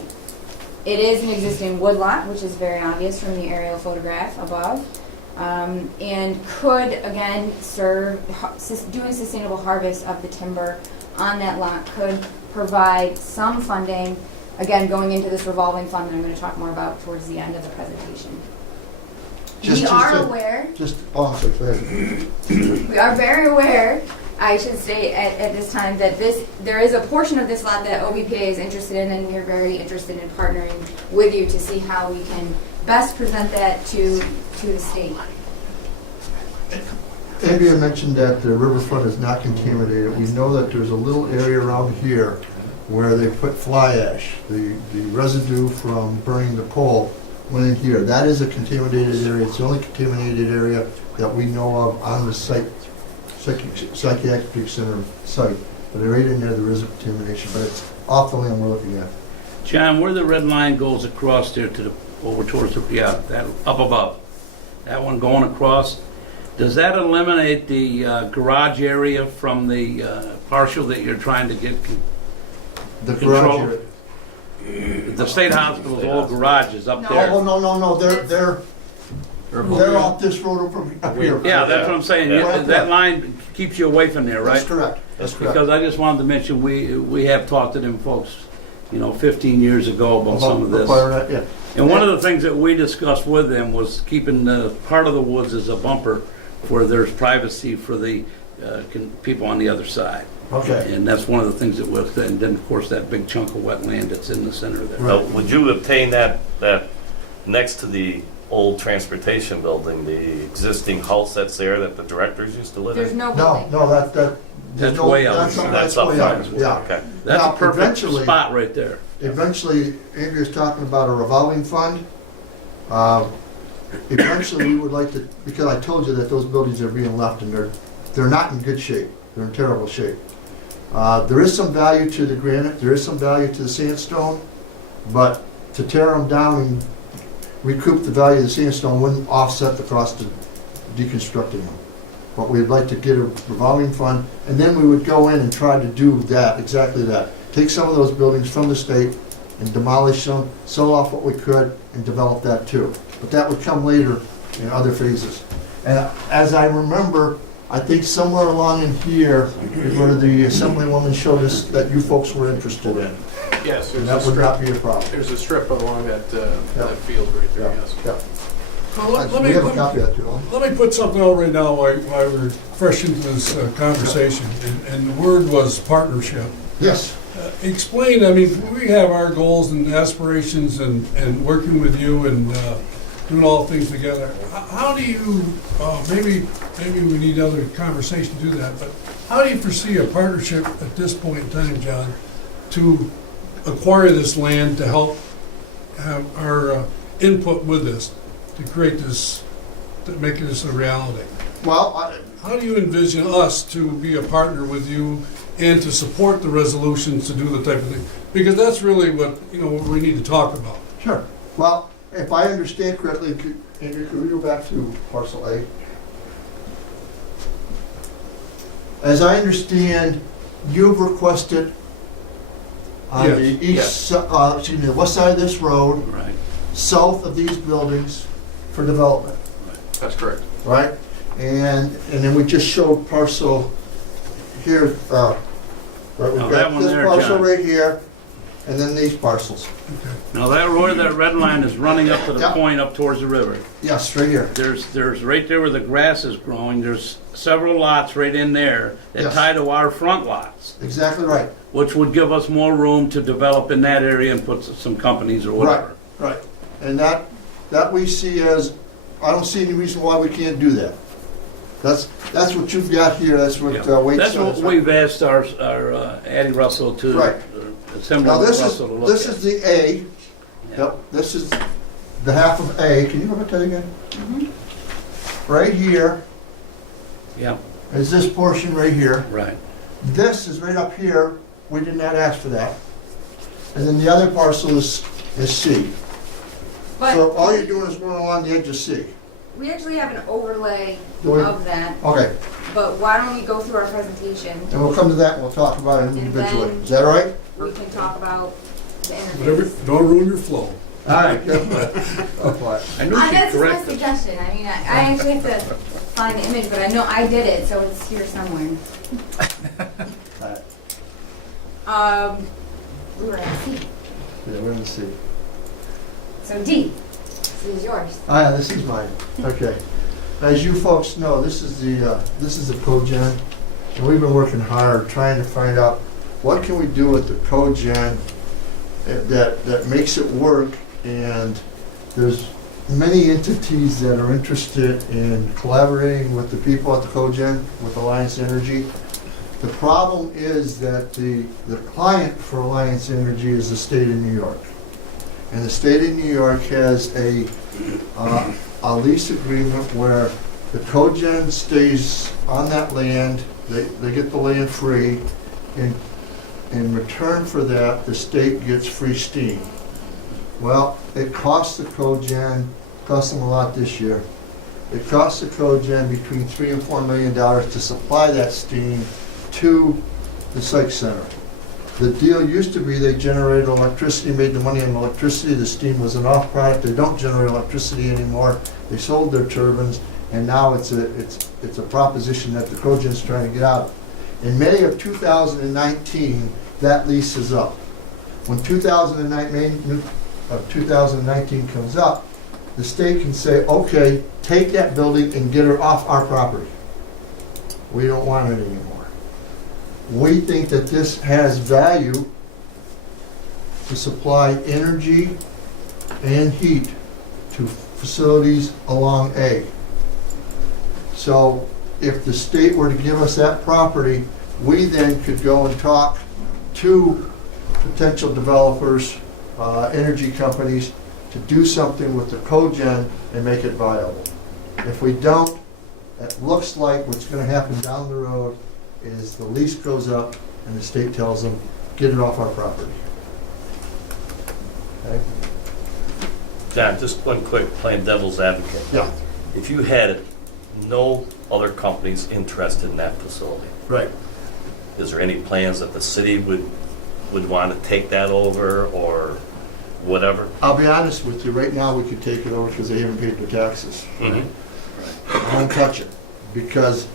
It is an existing wood lot, which is very obvious from the aerial photograph above, and could, again, serve, doing sustainable harvest of the timber on that lot could provide some funding, again, going into this revolving fund that I'm going to talk more about towards the end of the presentation. We are very aware, I should say at this time, that there is a portion of this lot that OBPA is interested in, and we're very interested in partnering with you to see how we can best present that to the state. Andrea mentioned that the riverfront is not contaminated. We know that there's a little area around here where they put fly ash. The residue from burning the coal went in here. That is a contaminated area. It's the only contaminated area that we know of on the psychiatric center site. But right in there is a contamination, but it's off the land we're looking at. John, where the red line goes across there to the, over towards the, yeah, that up above, that one going across, does that eliminate the garage area from the partial that you're trying to get? The Control. garage area. The state hospital's old garages up No. there. Oh, no, they're off this road from up here. Yeah, that's what I'm saying. You- Right. That line keeps you away from there, That's right? correct, that's correct. Because I just wanted to mention, we have talked to them folks, 15 years ago about some of this. Require that, yeah. And one of the things that we discussed with them was keeping part of the woods as a bumper where there's privacy for the people on the other side. Okay. And that's one of the things that was, and then of course that big chunk of wetland that's in the center there. Now, would you obtain that next to the old transportation building, the existing house that's there that the directors used to live There's in? no No, building. no, there's That's no- way out. That's up way out, front. yeah. Okay. That's Now, a perfect eventually- spot right there. Eventually, Andrea's talking about a revolving fund. Eventually, we would like to, because I told you that those buildings are being left and they're not in good shape. They're in terrible shape. There is some value to the granite, there is some value to the sandstone, but to tear them down and recoup the value of the sandstone wouldn't offset the cost of deconstructing them. But we'd like to get a revolving fund, and then we would go in and try to do that, exactly that. Take some of those buildings from the state and demolish them, sell off what we could, and develop that too. But that would come later in other phases. And as I remember, I think somewhere along in here is where the Assemblywoman showed us that you folks were interested in. Yes, And there's that a would not strip, be a problem. there's a strip along that field right there, yes. Yeah. Well, let We me, have a copy of that too, huh? let me put something out right now while we're fresh into this conversation, and the word was partnership. Yes. Explain, I mean, we have our goals and aspirations and working with you and doing all things together. How do you, maybe we need other conversation to do that, but how do you foresee a partnership at this point in time, John, to acquire this land to help have our input with this, to create this, to make this a reality? Well, How do you envision us to be a partner with you and to support the resolutions to do the type of thing? Because that's really what, what we need to talk about. sure. Well, if I understand correctly, Andrew, could we go back to parcel A? As I understand, you've requested on the Yes. the west side of this road, Right. south of these buildings for development, That's correct. right? And then we just showed parcel here, right, we've Now that got one this there, parcel John. right here, and then these parcels. Now that road, that red line is running up to the Yep. point up towards the river. Yes, right here. There's right there where the grass is growing, there's several lots right in there that Yes. tie to our front lots, Exactly right. which would give us more room to develop in that area and put some companies or whatever. Right. And that we see as, I don't see any reason why we can't do that. That's what you've got here, that's what Yeah. Wade That's said. what we've asked our Addie Russell to, Right. Now, Assemblyman this is, Russell to look at. this is the A, yep, this is the half of A, can you go back to that again? Mhm. Right here Yeah, is this portion right here. right. This is right up here, we did not ask for that. And then the other parcel is C. So all But you're doing is going along the edge of C. we actually have an overlay Do we? of that, Okay, but why don't we go through our presentation? and we'll come to that and we'll talk about it And individually. then- Is that all right? We can talk about the Whatever, interface. don't ruin your flow. All right. I knew she'd That's just my correct us. suggestion. I mean, I actually have to find the image, but I know I did it, so it's here somewhere. We were at C. Yeah, we're gonna see. So D, this is yours. Ah, this is mine. Okay. As you folks know, this is the cogen, and we've been working hard trying to find out what can we do with the cogen that makes it work. And there's many entities that are interested in collaborating with the people at the cogen, with Alliance Energy. The problem is that the client for Alliance Energy is the state of New York. And the state of New York has a lease agreement where the cogen stays on that land, they get the land free, and in return for that, the state gets free steam. Well, it costs the cogen, cost them a lot this year. It costs the cogen between $3 and $4 million to supply that steam to the psych center. The deal used to be they generated electricity, made the money on electricity, the steam was an off product, they don't generate electricity anymore, they sold their turbines, and now it's a proposition that the cogen's trying to get out. In May of 2019, that lease is up. When 2019 comes up, the state can say, okay, take that building and get her off our property. We don't want it anymore. We think that this has value to supply energy and heat to facilities along A. So if the state were to give us that property, we then could go and talk to potential developers, energy companies, to do something with the cogen and make it viable. If we don't, it looks like what's going to happen down the road is the lease goes up and the state tells them, get it off our property. Okay? John, just one quick, playing devil's advocate. Yeah. If you had no other companies interested in that facility, Right. is there any plans that the city would want to take that over or whatever? I'll be honest with you, right now we could take it over because they haven't paid their taxes. Mhm. I won't touch it, because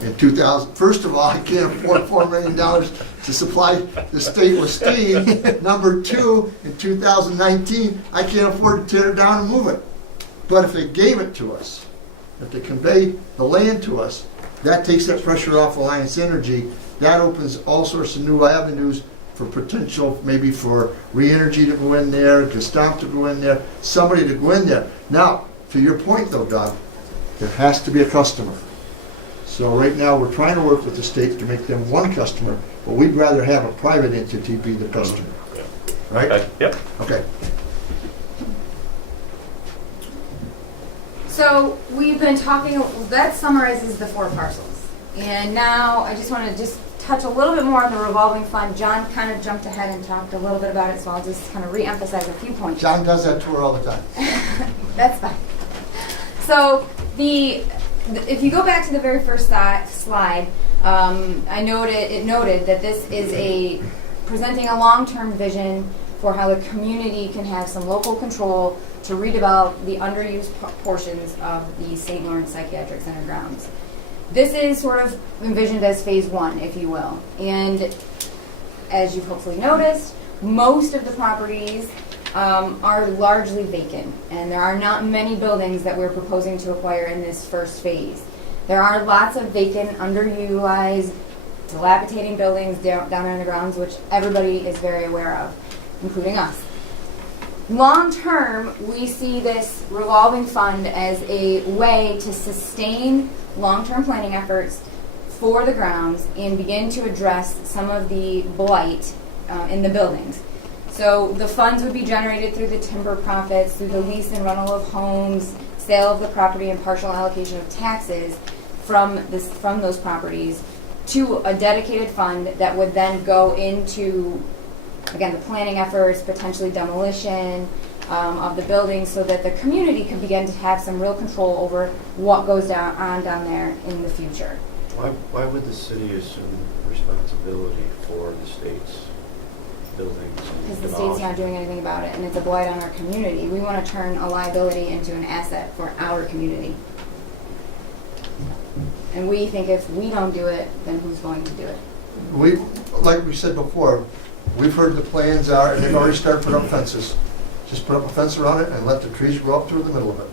in 2000, first of all, I can't afford $4 million to supply the state with steam. Number two, in 2019, I can't afford to tear it down and move it. But if they gave it to us, if they convey the land to us, that takes that pressure off Alliance Energy. That opens all sorts of new avenues for potential, maybe for Re-Energy to go in there, Gestamp to go in there, somebody to go in there. Now, to your point though, Doug, there has to be a customer. So right now, we're trying to work with the state to make them one customer, but we'd rather have a private entity be the customer. Right? Okay, yep. Okay. So we've been talking, that summarizes the 4 parcels. And now I just want to just touch a little bit more on the revolving fund. John kind of jumped ahead and talked a little bit about it, so I'll just kind of re-emphasize a few points. John does that tour all the time. That's fine. So if you go back to the very first slide, it noted that this is presenting a long-term vision for how the community can have some local control to redevelop the underused portions of the St. Lawrence Psychiatric Center grounds. This is sort of envisioned as phase 1, if you will. And as you've hopefully noticed, most of the properties are largely vacant, and there are not many buildings that we're proposing to acquire in this first phase. There are lots of vacant, underutilized, dilapidating buildings down on the grounds, which everybody is very aware of, including us. Long term, we see this revolving fund as a way to sustain long-term planning efforts for the grounds and begin to address some of the blight in the buildings. So the funds would be generated through the timber profits, through the lease and rental of homes, sale of the property, and partial allocation of taxes from those properties to a dedicated fund that would then go into, again, the planning efforts, potentially demolition of the building, so that the community can begin to have some real control over what goes on down there in the future. Why would the city assume responsibility for the state's buildings? Because the state's not doing anything about it, and it's a blight on our community. We want to turn a liability into an asset for our community. And we think if we don't do it, then who's going to do it? Like we said before, we've heard the plans are, and they've already started putting up fences. Just put up a fence around it and let the trees grow up through the middle of it.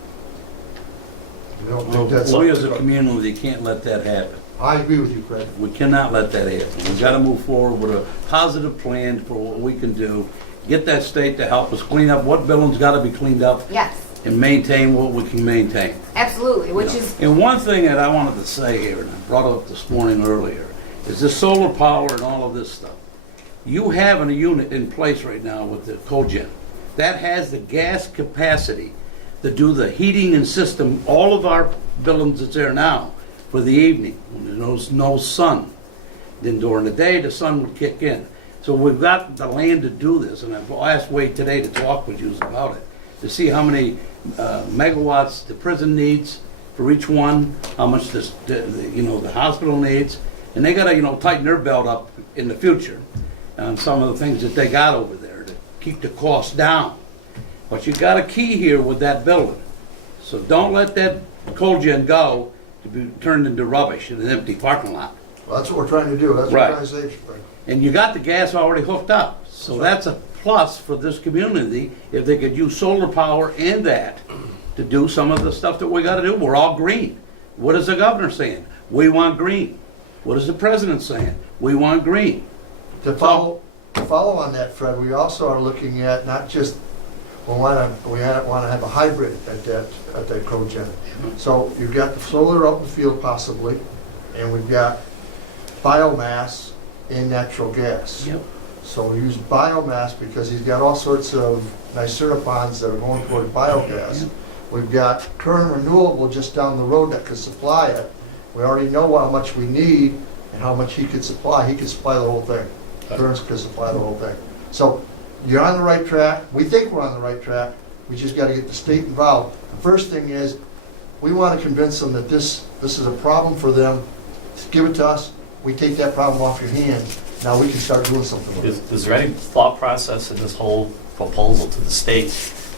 We don't think that's... We as a community can't let that happen. I agree with you, Fred. We cannot let that happen. We've got to move forward with a positive plan for what we can do. Get that state to help us clean up what buildings got to be cleaned up. Yes, And maintain what we can maintain. absolutely, which You know? is, And one thing that I wanted to say here, and I brought it up this morning earlier, is the solar power and all of this stuff. You have a unit in place right now with the cogen that has the gas capacity to do the heating and system, all of our buildings that's there now, for the evening when there's no sun. Then during the day, the sun would kick in. So we've got the land to do this, and I've asked Wade today to talk with you about it, to see how many megawatts the prison needs for each one, how much the hospital needs, and they gotta, tighten their belt up in the future on some of the things that they got over there to keep the costs down. But you got a key here with that building, so don't let that coal gen go to be turned into rubbish in an empty parking lot. Well, that's what we're trying to do, that's what Right. we're trying to say, Frank. And you got the gas already hooked up, so that's a plus for this community if they could use solar power and that to do some of the stuff that we gotta do. We're all green. What is the governor saying? We want green. What is the president saying? We want green. To follow on that, Fred, we also are looking at not just, we want to have a hybrid at that cogen. So you've got the solar out in the field possibly, and we've got biomass and natural gas. Yep. So we use biomass because he's got all sorts of NYSERDA ponds that are going toward biogas. We've got current renewable just down the road that could supply it. We already know how much we need and how much he could supply. He could supply the whole thing. Burns could supply the whole thing. So you're on the right track. We think we're on the right track. We just got to get the state involved. The first thing is we want to convince them that this is a problem for them. Just give it to us. We take that problem off your hands. Now we can start doing something with it. Is there any thought process in this whole proposal to the state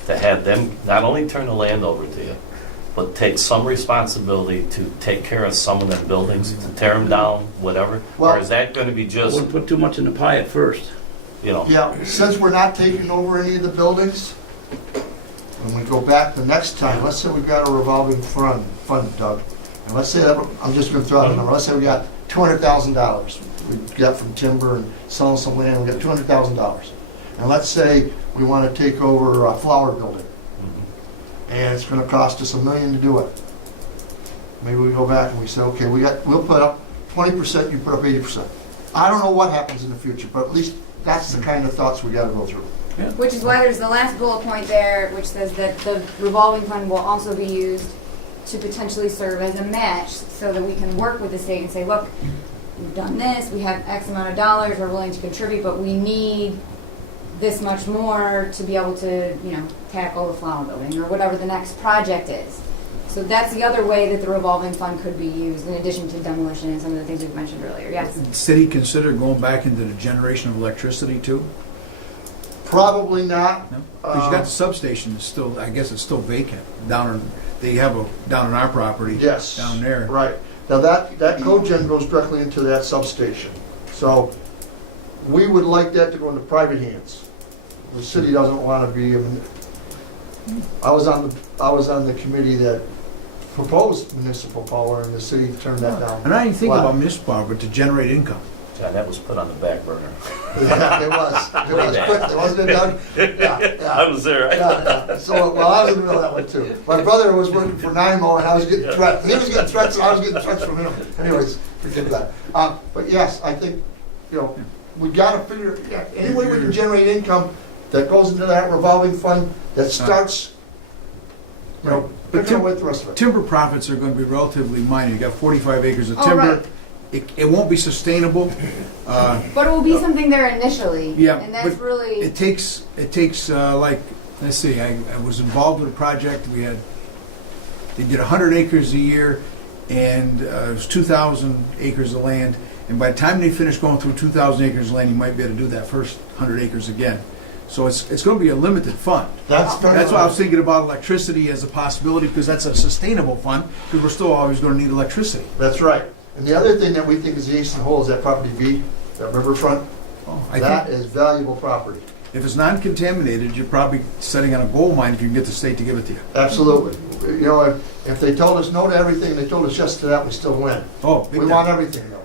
to have them not only turn the land over to you, but take some responsibility to take care of some of them buildings, to tear them down, whatever? Or is that going to be I just, wouldn't put too much in the pie at first. Yeah, since we're not taking over any of the buildings, when we go back the next time, let's say we've got a revolving fund, Doug, and let's say that, I'm just going to throw out a number, let's say we got $200,000 we got from timber and selling some land, we got $200,000. And let's say we want to take over a flower building, and it's going to cost us $1 million to do it. Maybe we go back and we say, okay, we'll put up 20%, you put up 80%. I don't know what happens in the future, but at least that's the kind of thoughts we got to go through. Which is why there's the last bullet point there, which says that the revolving fund will also be used to potentially serve as a match so that we can work with the state and say, look, we've done this, we have X amount of dollars, we're willing to contribute, but we need this much more to be able to, tackle the flower building or whatever the next project is. So that's the other way that the revolving fund could be used in addition to demolition and some of the things we've mentioned earlier. Yes? Did the city consider going back into the generation of electricity too? Probably not. No? Because you got the substation, it's still, I guess it's still vacant down on our property. Yes. Down there. Right. Now that cogen goes directly into that substation. So we would like that to go into private hands. The city doesn't want to be, I was on the committee that proposed municipal power and the city turned that down. And I didn't think Wow. about municipal power, but to generate income. yeah, that was put on the back burner. Yeah, it was quick, wasn't it, Doug? Yeah. I was there. Yeah. So, well, I was in the middle of that one too. My brother was working for NIMO and I was getting threats. He was getting threats and I was getting threats from him. Anyways, forget that. But yes, I think, we gotta figure, any way we can generate income that goes into that revolving fund that starts, picking away the rest of it. Timber profits are going to be relatively minor. You got 45 acres of Oh, timber. right. It won't be sustainable. But it will be something there initially. Yeah, And that's but really. It takes like, let's see, I was involved with a project. They did 100 acres a year, and it was 2,000 acres of land. And by the time they finish going through 2,000 acres of land, you might be able to do that first 100 acres again. So it's going to be a limited fund. That's why I was thinking about electricity as a possibility, because that's a sustainable fund, because we're still always going to need electricity. That's right. And the other thing that we think is the ace in the hole is that property B, that riverfront. That is valuable property. If it's non-contaminated, you're probably setting on a gold mine if you can get the state to give it to you. Absolutely. If they told us no to everything, they told us yes to that, we still win. Oh, big We time. want everything though.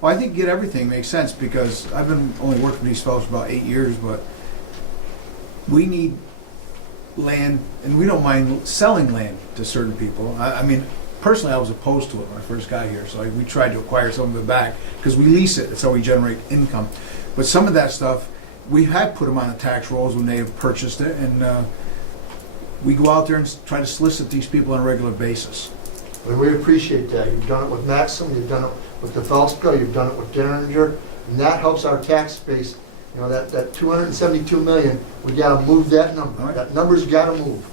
Well, I think get everything makes sense, because I've been only working with these fellows for about 8 years, but we need land, and we don't mind selling land to certain people. I mean, personally, I was opposed to it when I first got here, so we tried to acquire some of it back, because we lease it, that's how we generate income. But some of that stuff, we have put them on the tax rolls when they have purchased it, and we go out there and try to solicit these people on a regular basis. And we appreciate that. You've done it with Maxim, you've done it with the Felska, you've done it with Derringer, and that helps our tax base You know, that 272 million, we gotta move that number. All right. That number's gotta move.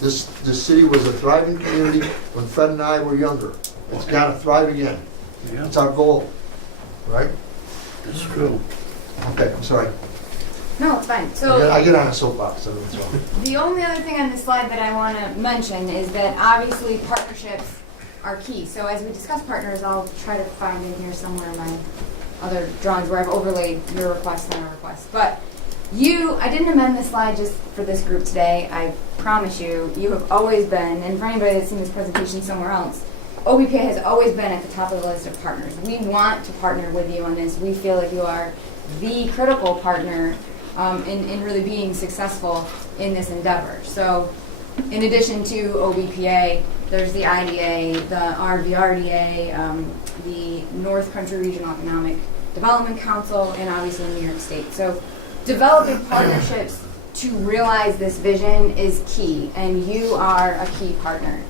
This city was a thriving community when Fred and I were younger. It's gotta thrive again. Yeah, It's our goal, right? that's true. Okay, I'm sorry. No, it's fine. So I get on a soapbox, so that's all. the only other thing on this slide that I want to mention is that obviously partnerships are key. So as we discuss partners, I'll try to find in here somewhere my other drawings where I've overlaid your request and our request. But I didn't amend this slide just for this group today. I promise you, you have always been, and for anybody that's seen this presentation somewhere else, OBPA has always been at the top of the list of partners. We want to partner with you on this. We feel like you are the critical partner in really being successful in this endeavor. So in addition to OBPA, there's the IDA, the RDA, the North Country Regional Economic Development Council, and obviously New York State. So developing partnerships to realize this vision is key, and you are a key partner.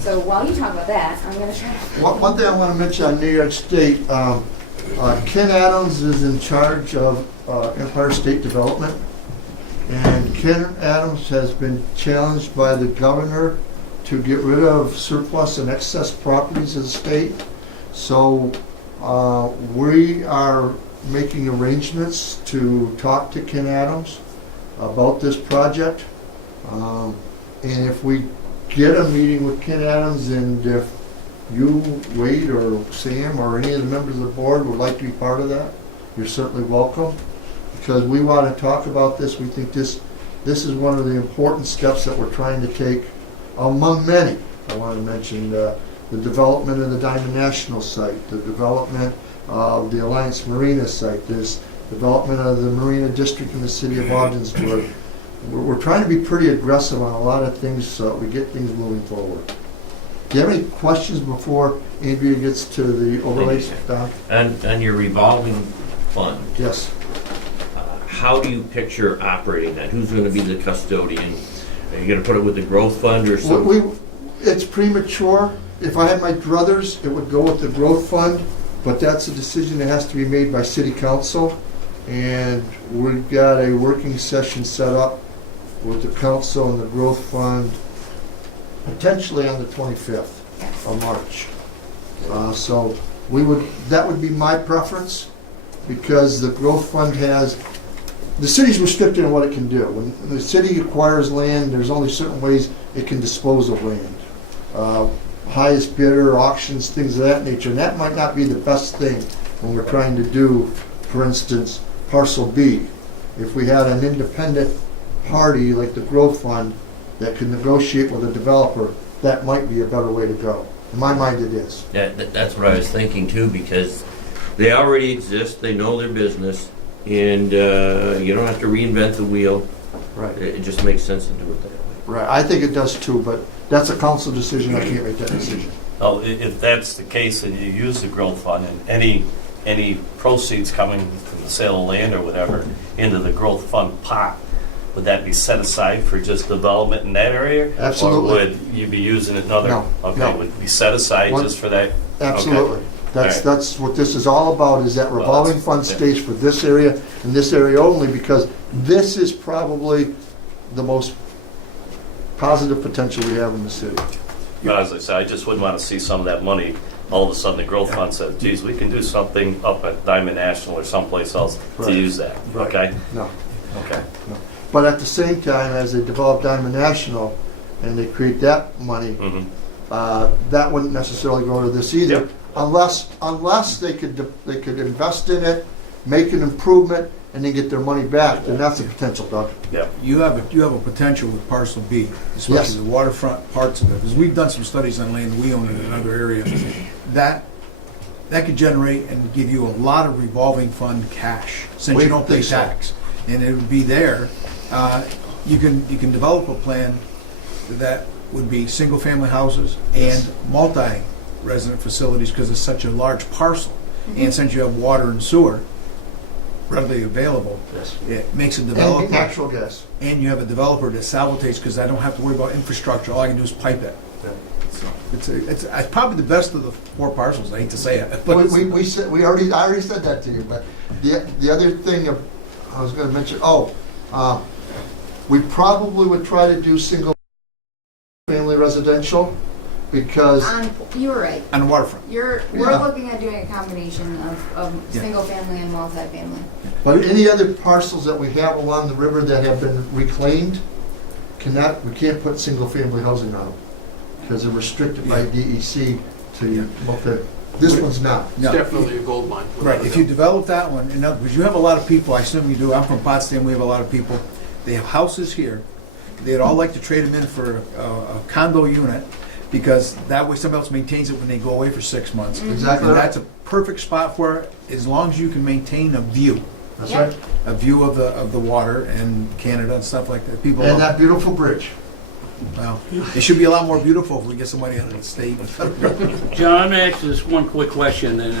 So while you talk about that, I'm going to try to... One thing I want to mention on New York State, Ken Adams is in charge of Empire State Development, and Ken Adams has been challenged by the governor to get rid of surplus and excess properties of the state. So we are making arrangements to talk to Ken Adams about this project. And if we get a meeting with Ken Adams, and if you, Wade, or Sam, or any of the members of the board would like to be part of that, you're certainly welcome. Because we want to talk about this. We think this is one of the important steps that we're trying to take among many. I want to mention the development of the Diamond National site, the development of the Alliance Marina site, this development of the Marina District in the city of Ogdensburg. We're trying to be pretty aggressive on a lot of things so we get things moving forward. Do you have any questions before Andrea gets to the overlays, Don? On your revolving fund, Yes. how do you picture operating that? Who's going to be the custodian? Are you going to put it with the growth fund or something? It's premature. If I had my druthers, it would go with the growth fund, but that's a decision that has to be made by city council. And we've got a working session set up with the council and the growth fund potentially on the 25th of March. So that would be my preference, because the growth fund the city's restricted in what it can do. When the city acquires land, there's only certain ways it can dispose of land. Highest bidder, auctions, things of that nature. And that might not be the best thing when we're trying to do, for instance, parcel B. If we had an independent party like the growth fund that could negotiate with a developer, that might be a better way to go. In my mind, it is. That's what I was thinking too, because they already exist, they know their business, and you don't have to reinvent the wheel. Right. It just makes sense to do it that way. Right. I think it does too, but that's a council decision. I can't make that decision. Well, if that's the case, and you use the growth fund, and any proceeds coming from the sale of land or whatever into the growth fund pot, would that be set aside for just development in that area? Absolutely. Or would you be using it another? No, Okay, no. would it be set aside just for that? Absolutely. Okay. That's what this is all about, is that revolving fund stays for this area and this area only, because this is probably the most positive potential we have in the city. But as I said, I just wouldn't want to see some of that money, all of a sudden the growth fund said, geez, we can do something up at Diamond National or someplace else Right. to use that, Right. okay? No. Okay. But at the same time, as they develop Diamond National and they create that money, Mhm. that wouldn't necessarily go to this either, Yep. unless they could invest in it, make an improvement, and then get their money back. Then that's a potential, Doug. Yeah. You have a potential with parcel B, Yes. especially the waterfront parts of it. Because we've done some studies on land we own in another area. That could generate and give you a lot of revolving fund cash, since We you don't pay think so. tax. And it would be there. You can develop a plan that would be single-family houses and multi-resident facilities, because it's such a large parcel. And since you have water and sewer readily available, Yes. it makes a And developer, natural gas. and you have a developer that salvages, because I don't have to worry about infrastructure. All I can do is pipe it. So it's probably the best of the four parcels. I hate to say it, but I already said that to you, but the other thing I was gonna mention, we probably would try to do single-family residential, because, You were right. On the waterfront. We're Yeah. looking at doing a combination of Yeah. single family and multi-family. but any other parcels that we have along the river that have been reclaimed, we can't put single-family housing on them, because they're restricted by DEC to, this one's not. No. definitely a gold mine. Right, if you develop that one, in other words, you have a lot of people, I assume you do, I'm from Potsdam, we have a lot of people, they have houses here, they'd all like to trade them in for a condo unit, because that way somebody else maintains it when they go away for 6 months. Exactly And right. that's a perfect spot for it, as long as you can maintain a view, That's Yep. right. a view of the water and Canada and stuff like that. People And love, that beautiful bridge. well, it should be a lot more beautiful if we get somebody out of the state. John, let me ask you just one quick question, and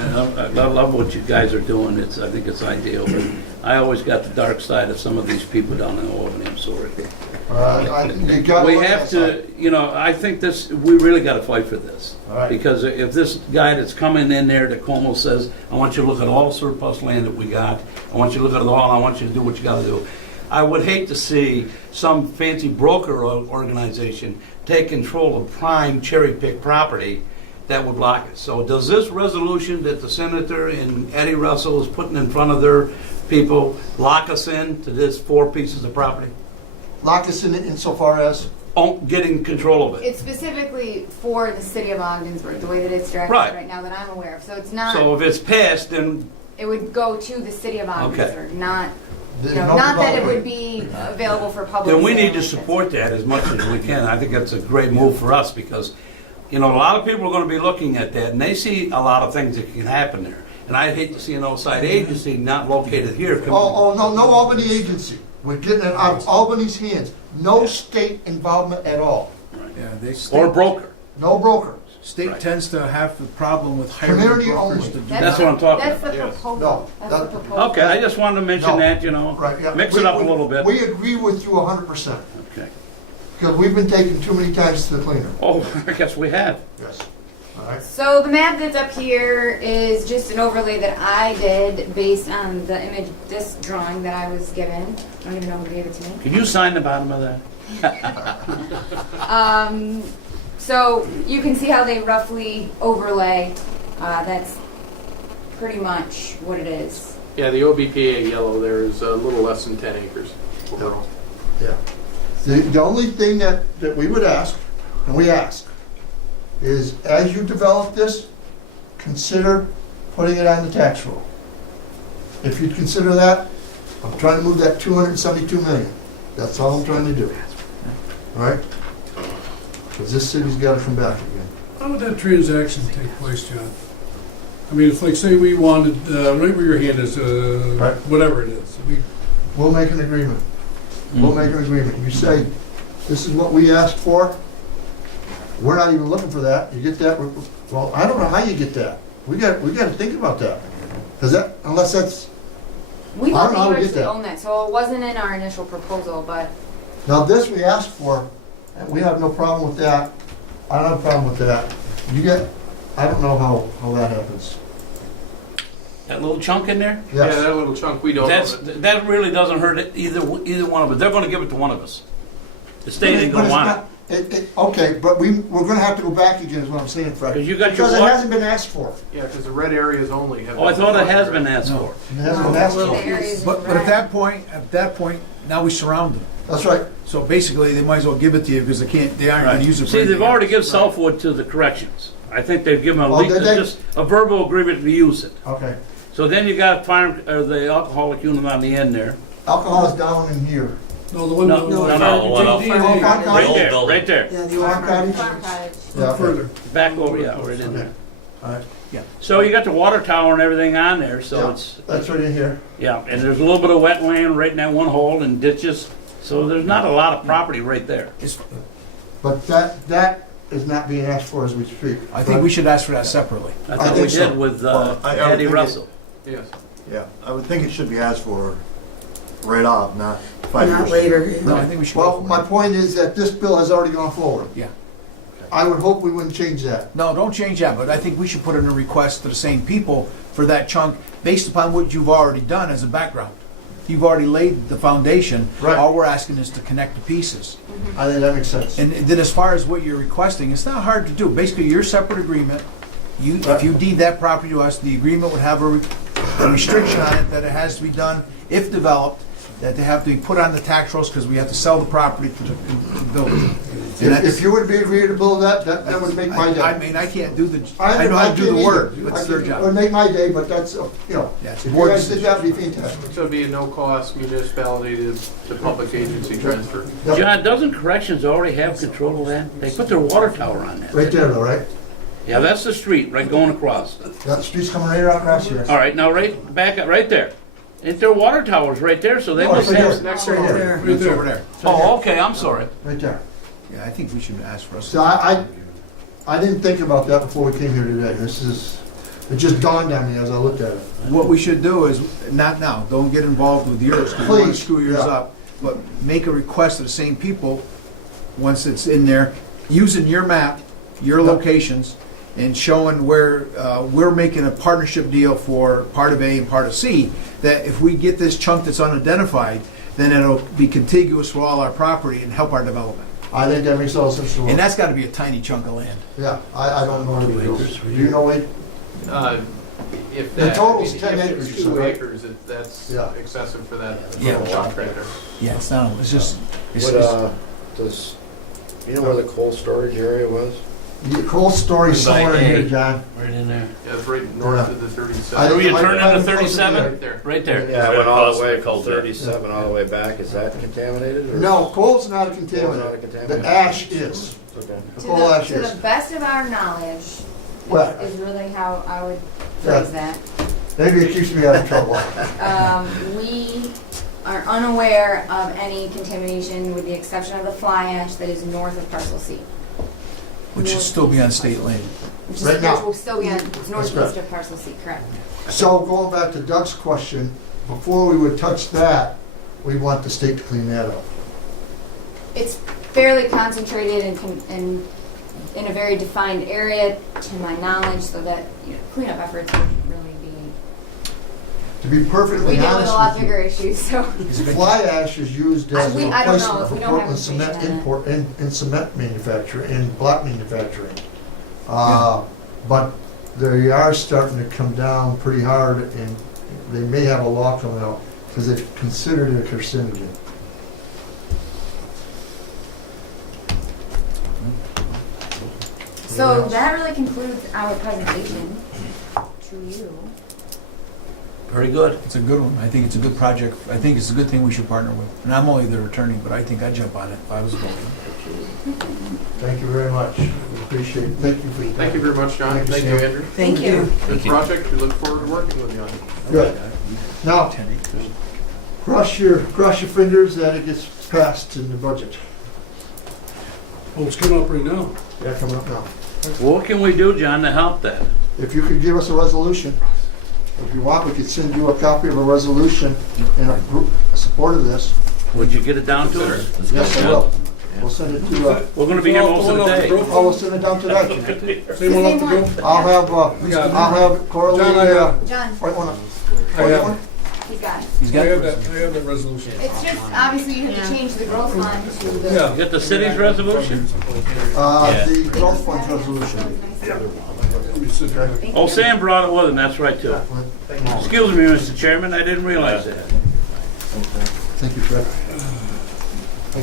I love what you guys are doing. I think it's ideal, but I always got the dark side of some of these people down in Albany, I'm sorry. You gotta We look have at to, I think we really gotta fight for this. All right. Because if this guy that's coming in there, Tacoma, says, I want you to look at all the surplus land that we got, I want you to look at it all, and I want you to do what you gotta do. I would hate to see some fancy broker organization take control of prime cherry-pick property that would block it. So does this resolution that the senator and Eddie Russell is putting in front of their people lock us in to this 4 pieces of property? Lock us in insofar as, Getting control of it. It's specifically for the city of Ogdensburg, the way that it's directed Right. right now that I'm aware of. So it's not, So if it's passed, then, it would go to the city of Ogdensburg, not, there's you know, no not that it development. would be available for public. then we sale need to like this. support that as much as we can. I think that's a great move for us because, a lot of people are gonna be looking at that and they see a lot of things that can happen there. And I'd hate to see an outside agency not located here. come- No Albany agency. We're getting it out of Albany's hands. No state involvement at all. Yeah, they, Or state, broker. No broker. state Right. tends to have the problem with hiring Community brokers only. to do That's that. what I'm talking That's about. the Yes. proposal. No, That's that- the proposal. Okay, I just wanted to mention No. that, Right, yeah. mix it up a little bit. We agree with you 100%, Okay. because we've been taken too many times to the cleaner. Oh, I guess we have. Yes. All right. So the map that's up here is just an overlay that I did based on the image, this drawing that I was given. I don't even know who gave it to me. Could you sign the bottom of that? So you can see how they roughly overlay. That's pretty much what it is. Yeah, the OBPA yellow there is a little less than 10 acres overall. Yeah. The only thing that we would ask, and we ask, is as you develop this, consider putting it on the tax roll. If you'd consider that, I'm trying to move that 272 million. That's all I'm trying to do. All right? Because this city's got to come back again. How would that transaction take place, John? I mean, if like, say we wanted, right where your hand is, Right. whatever it is, We'll make an agreement. We'll make an agreement. You say, this is what we asked for. We're not even looking for that. You get that? Well, I don't know how you get that. We got to think about that. Because unless that's, We I don't don't know how to even get that. own that, so it wasn't in our initial proposal, but now this we asked for, and we have no problem with that. I don't have a problem with that. I don't know how that happens. That little chunk in there? Yeah, Yes. that little chunk, we don't own it. That really doesn't hurt it, either one of us. They're gonna give it to one of us. The state ain't But gonna it's want it. not- Okay, but we're going to have to go back again, is what I'm saying, Fred. Because you got your Because it what? hasn't been asked for. Yeah, because the red areas only have. Oh, I thought it has been asked No. for. It hasn't been asked the for. areas in But red. at that point, now we surround them. That's right. So basically, they might as well give it to you because they aren't going to use it for See, they've anything already else. given Southwood to the corrections. I think they've given Oh, did they? just a verbal agreement to use it. Okay. So then you got the alcoholic unit on the end there. Alcohol is down in here. no, the one. No, no, Right there, right there. Yeah, the Farm cottage? Farm cottage. Yeah, okay. Further. Back over, yeah, right in there. All right. So you got the water tower and everything on there, so Yeah. it's, That's right in here. yeah, and there's a little bit of wetland right in that one hole and ditches. So there's not a lot of property right there. It's- But that is not being asked for as we speak. I think we should ask for that separately. That's what we think so. did with Well, I would Eddie think Russell. Yes. Yeah, I would think it should be asked for right off, not 5 years. Not later. No, I think we should. Well, go for my it. point is that this bill has already gone forward. Yeah. I would hope we wouldn't change that. No, don't change that, but I think we should put in a request to the same people for that chunk based upon what you've already done as a background. you've already laid the foundation. Right. All we're asking is to connect the pieces. I think that makes sense. And then as far as what you're requesting, it's not hard to do. Basically, your separate agreement, if you deed that property to us, the agreement would have a restriction on it that it has to be done, if developed, that they have to be put on the tax rolls because we have to sell the property to the village. And If you would be agreeable to that would make my day. I mean, I can't do I know how to do the work, but it's their It job. would make my day, but that's, you know, Yeah, it's if you board guys did that, it'd be fantastic. So it'd be a no-cost municipality to public agency transfer. Yep. John, doesn't corrections already have control of that? They put their water tower on that. Right there though, right? Yeah, that's the street, right, going across. That street's coming right out across here. All right, now back up, right there. Ain't there water towers right there, so they No, must it's right have... there. Next Right door. there. It's over there. Oh, okay, I'm sorry. Right there. Yeah, I think we should ask for us. So I didn't think about that before we came here today. It just dawned on me as I looked at it. What we should do is, not now, don't get involved with yours, because you want to Please, screw yours yeah. up, but make a request to the same people, once it's in there, using your map, your Yep. locations, and showing where we're making a partnership deal for part of A and part of C, that if we get this chunk that's unidentified, then it'll be contiguous for all our property and help our development. I think that makes all sense to And me. that's got to be a tiny chunk of land. Yeah, I don't know what it is. Do you know what? If The that, total's if 10 it's acres, you 2 said, right? acres, that's Yeah. excessive for that Yeah. little chunk right there. Yeah, it's not, it's just, it's, Does, you know where the cold storage area was? The cold story's somewhere in here, John. Right in there. Yeah, it's right north Yeah. of the I- 37. Where you I- turn I'm into close to 37? Right there. Right there. Yeah, it went all the way from Cold, yeah. 37 all the way back. Is that contaminated? or- No, coal's not a Coal's not contaminant. a contaminant? The ash is. Okay. The coal ash To is. the best of our knowledge, Well, is really how I would phrase that. maybe it keeps me out of trouble. We are unaware of any contamination with the exception of the fly ash that is north of parcel C. which should still be on state land. Which Right now. will still be on northeast correct. of parcel C, correct? So going back to Doug's question, before we would touch that, we want the state to clean that up. It's fairly concentrated and in a very defined area, to my knowledge, so that, cleanup efforts would really be, To be we perfectly deal with a honest lot with you, bigger issues, so. fly ash is used as a I don't know replacement if for we don't have Portland cement information on import, in cement manufacturing, in block manufacturing. But they are starting to come down pretty hard, and they may have a law coming out, because they've considered it a carcinogen. So that really concludes our presentation to you. Very good. It's a good one. I think it's a good project. I think it's a good thing we should partner with. And I'm only the attorney, but I think I'd jump on it if I was going. Thank you very much. We appreciate it. Thank you for your time. Thank you very much, John. Thank you, Thank you, Sam. Andrew. Thank you. Good project. We look forward to working with you on it. Good. Now, cross your fingers that it gets passed in the budget. Well, it's coming up right now. Yeah, coming up now. What can we do, John, to help that? If you could give us a resolution, if you want, we could send you a copy of a resolution in support of this. Would you get it down to us? Yes, I will. We'll send it to, We're gonna be here most of the day. we'll send it down today. Same one up to go? I'll have Coralie, John, wait one. I have, he's got it. He's I got have that resolution. It's just, obviously, you have to change the growth fund to the. Yeah. You got the city's resolution? The growth funds resolution. Let me sit here. Oh, Sam brought it with him, that's right, too. Excuse me, Mr. Chairman, I didn't realize that. Thank you, Fred. Hey,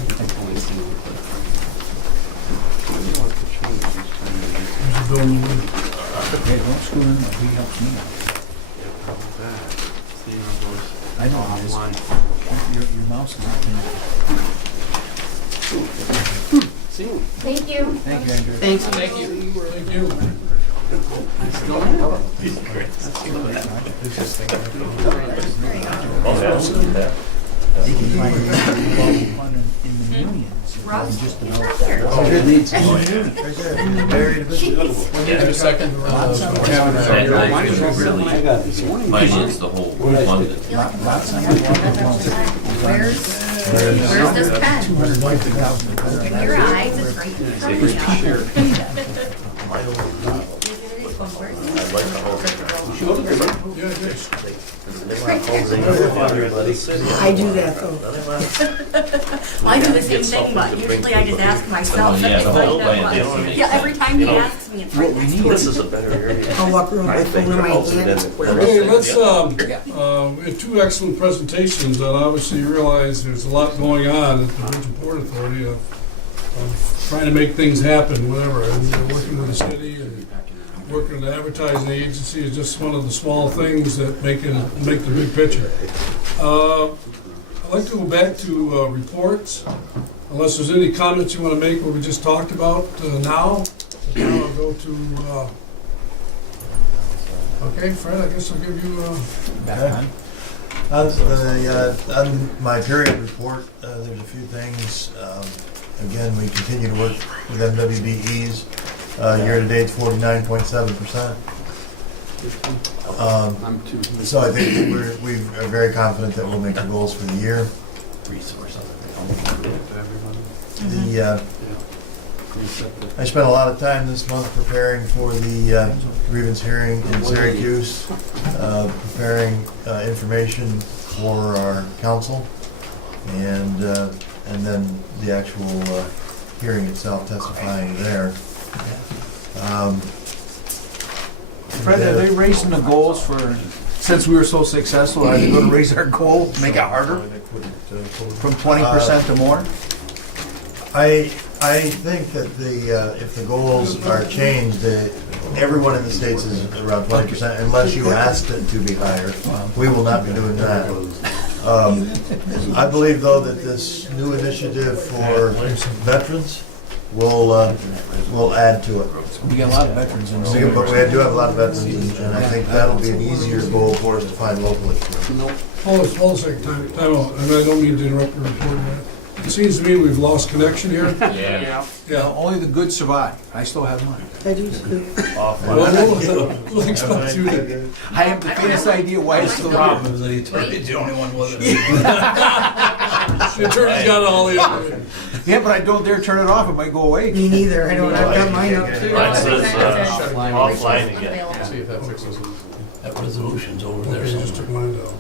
don't screw him up. He helps me out. I know it is. Your mouse is not Thank you. Thank you, Andrew. Thank you. They can find fund in the millions. Rob, and just he's develop right here. It needs right there. Buried a bit. Have a second. Finance the whole fund. Lots of Where's this pen? In your eyes, it's right in front of you. I'd like to hold it. Yeah, it is. They want to hold everybody. I do that though. I do the same thing, but usually I just ask myself. Yeah, if the I whole don't plan, want- you know what I mean? Yeah, every time he You know, asks me, it's right next to This me. is a better area. I'll walk around I with think my the house hand. is in Okay, let's, Yeah. we have two excellent presentations, and obviously you realize there's a lot going on at the Region Port Authority of trying to make things happen, whatever, and working with the city and working with the advertising agency is just one of the small things that make the big picture. I'd like to go back to reports, unless there's any comments you want to make what we just talked about now. Now I'll go to, okay, Fred, I guess I'll give you, On my period report, there's a few things. Again, we continue to work with MWBEs. Year-to-date, 49.7%. So I think we are very confident that we'll make the goals for the year. I spent a lot of time this month preparing for the grievance hearing in Syracuse, preparing information for our council, and then the actual hearing itself, testifying there. Fred, are they raising the goals for, since we were so successful, are they gonna raise our goal, make it harder, from 20% to more? I think that if the goals are changed, everyone in the States is around 20%, unless you asked it to be higher. We will not be doing that. I believe, though, that this new initiative for veterans will add to it. We got a lot of veterans in But we do have a lot of veterans, and I think that'll be an easier goal for us to find locally. hold a second, time out, and I don't mean to interrupt your report, but it seems to me we've lost connection here. Yeah. Yeah, only the good survive. I still have mine. I do too. Well, we'll explain to you. I have the faintest idea why it's still here. Problem is the attorney's the only one with it. The attorney's got all the information. Yeah, but I don't dare turn it off. It might go away. Me neither. I don't, I've got mine up too. Mine says offline again. See if that fixes it. That resolution's over there Okay, just took somewhere. mine down.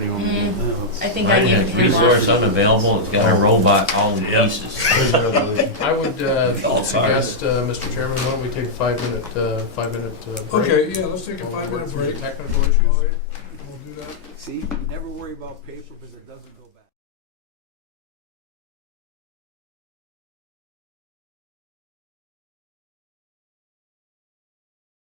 I think I Right, need it's to resource unavailable, it's got a robot all in pieces. I would suggest, Mr. Chairman, why don't we take a 5-minute break? Okay, yeah, let's take a While we 5-minute work through the break. technical issues. All right, we'll do that. See, never worry about paper because it doesn't go back.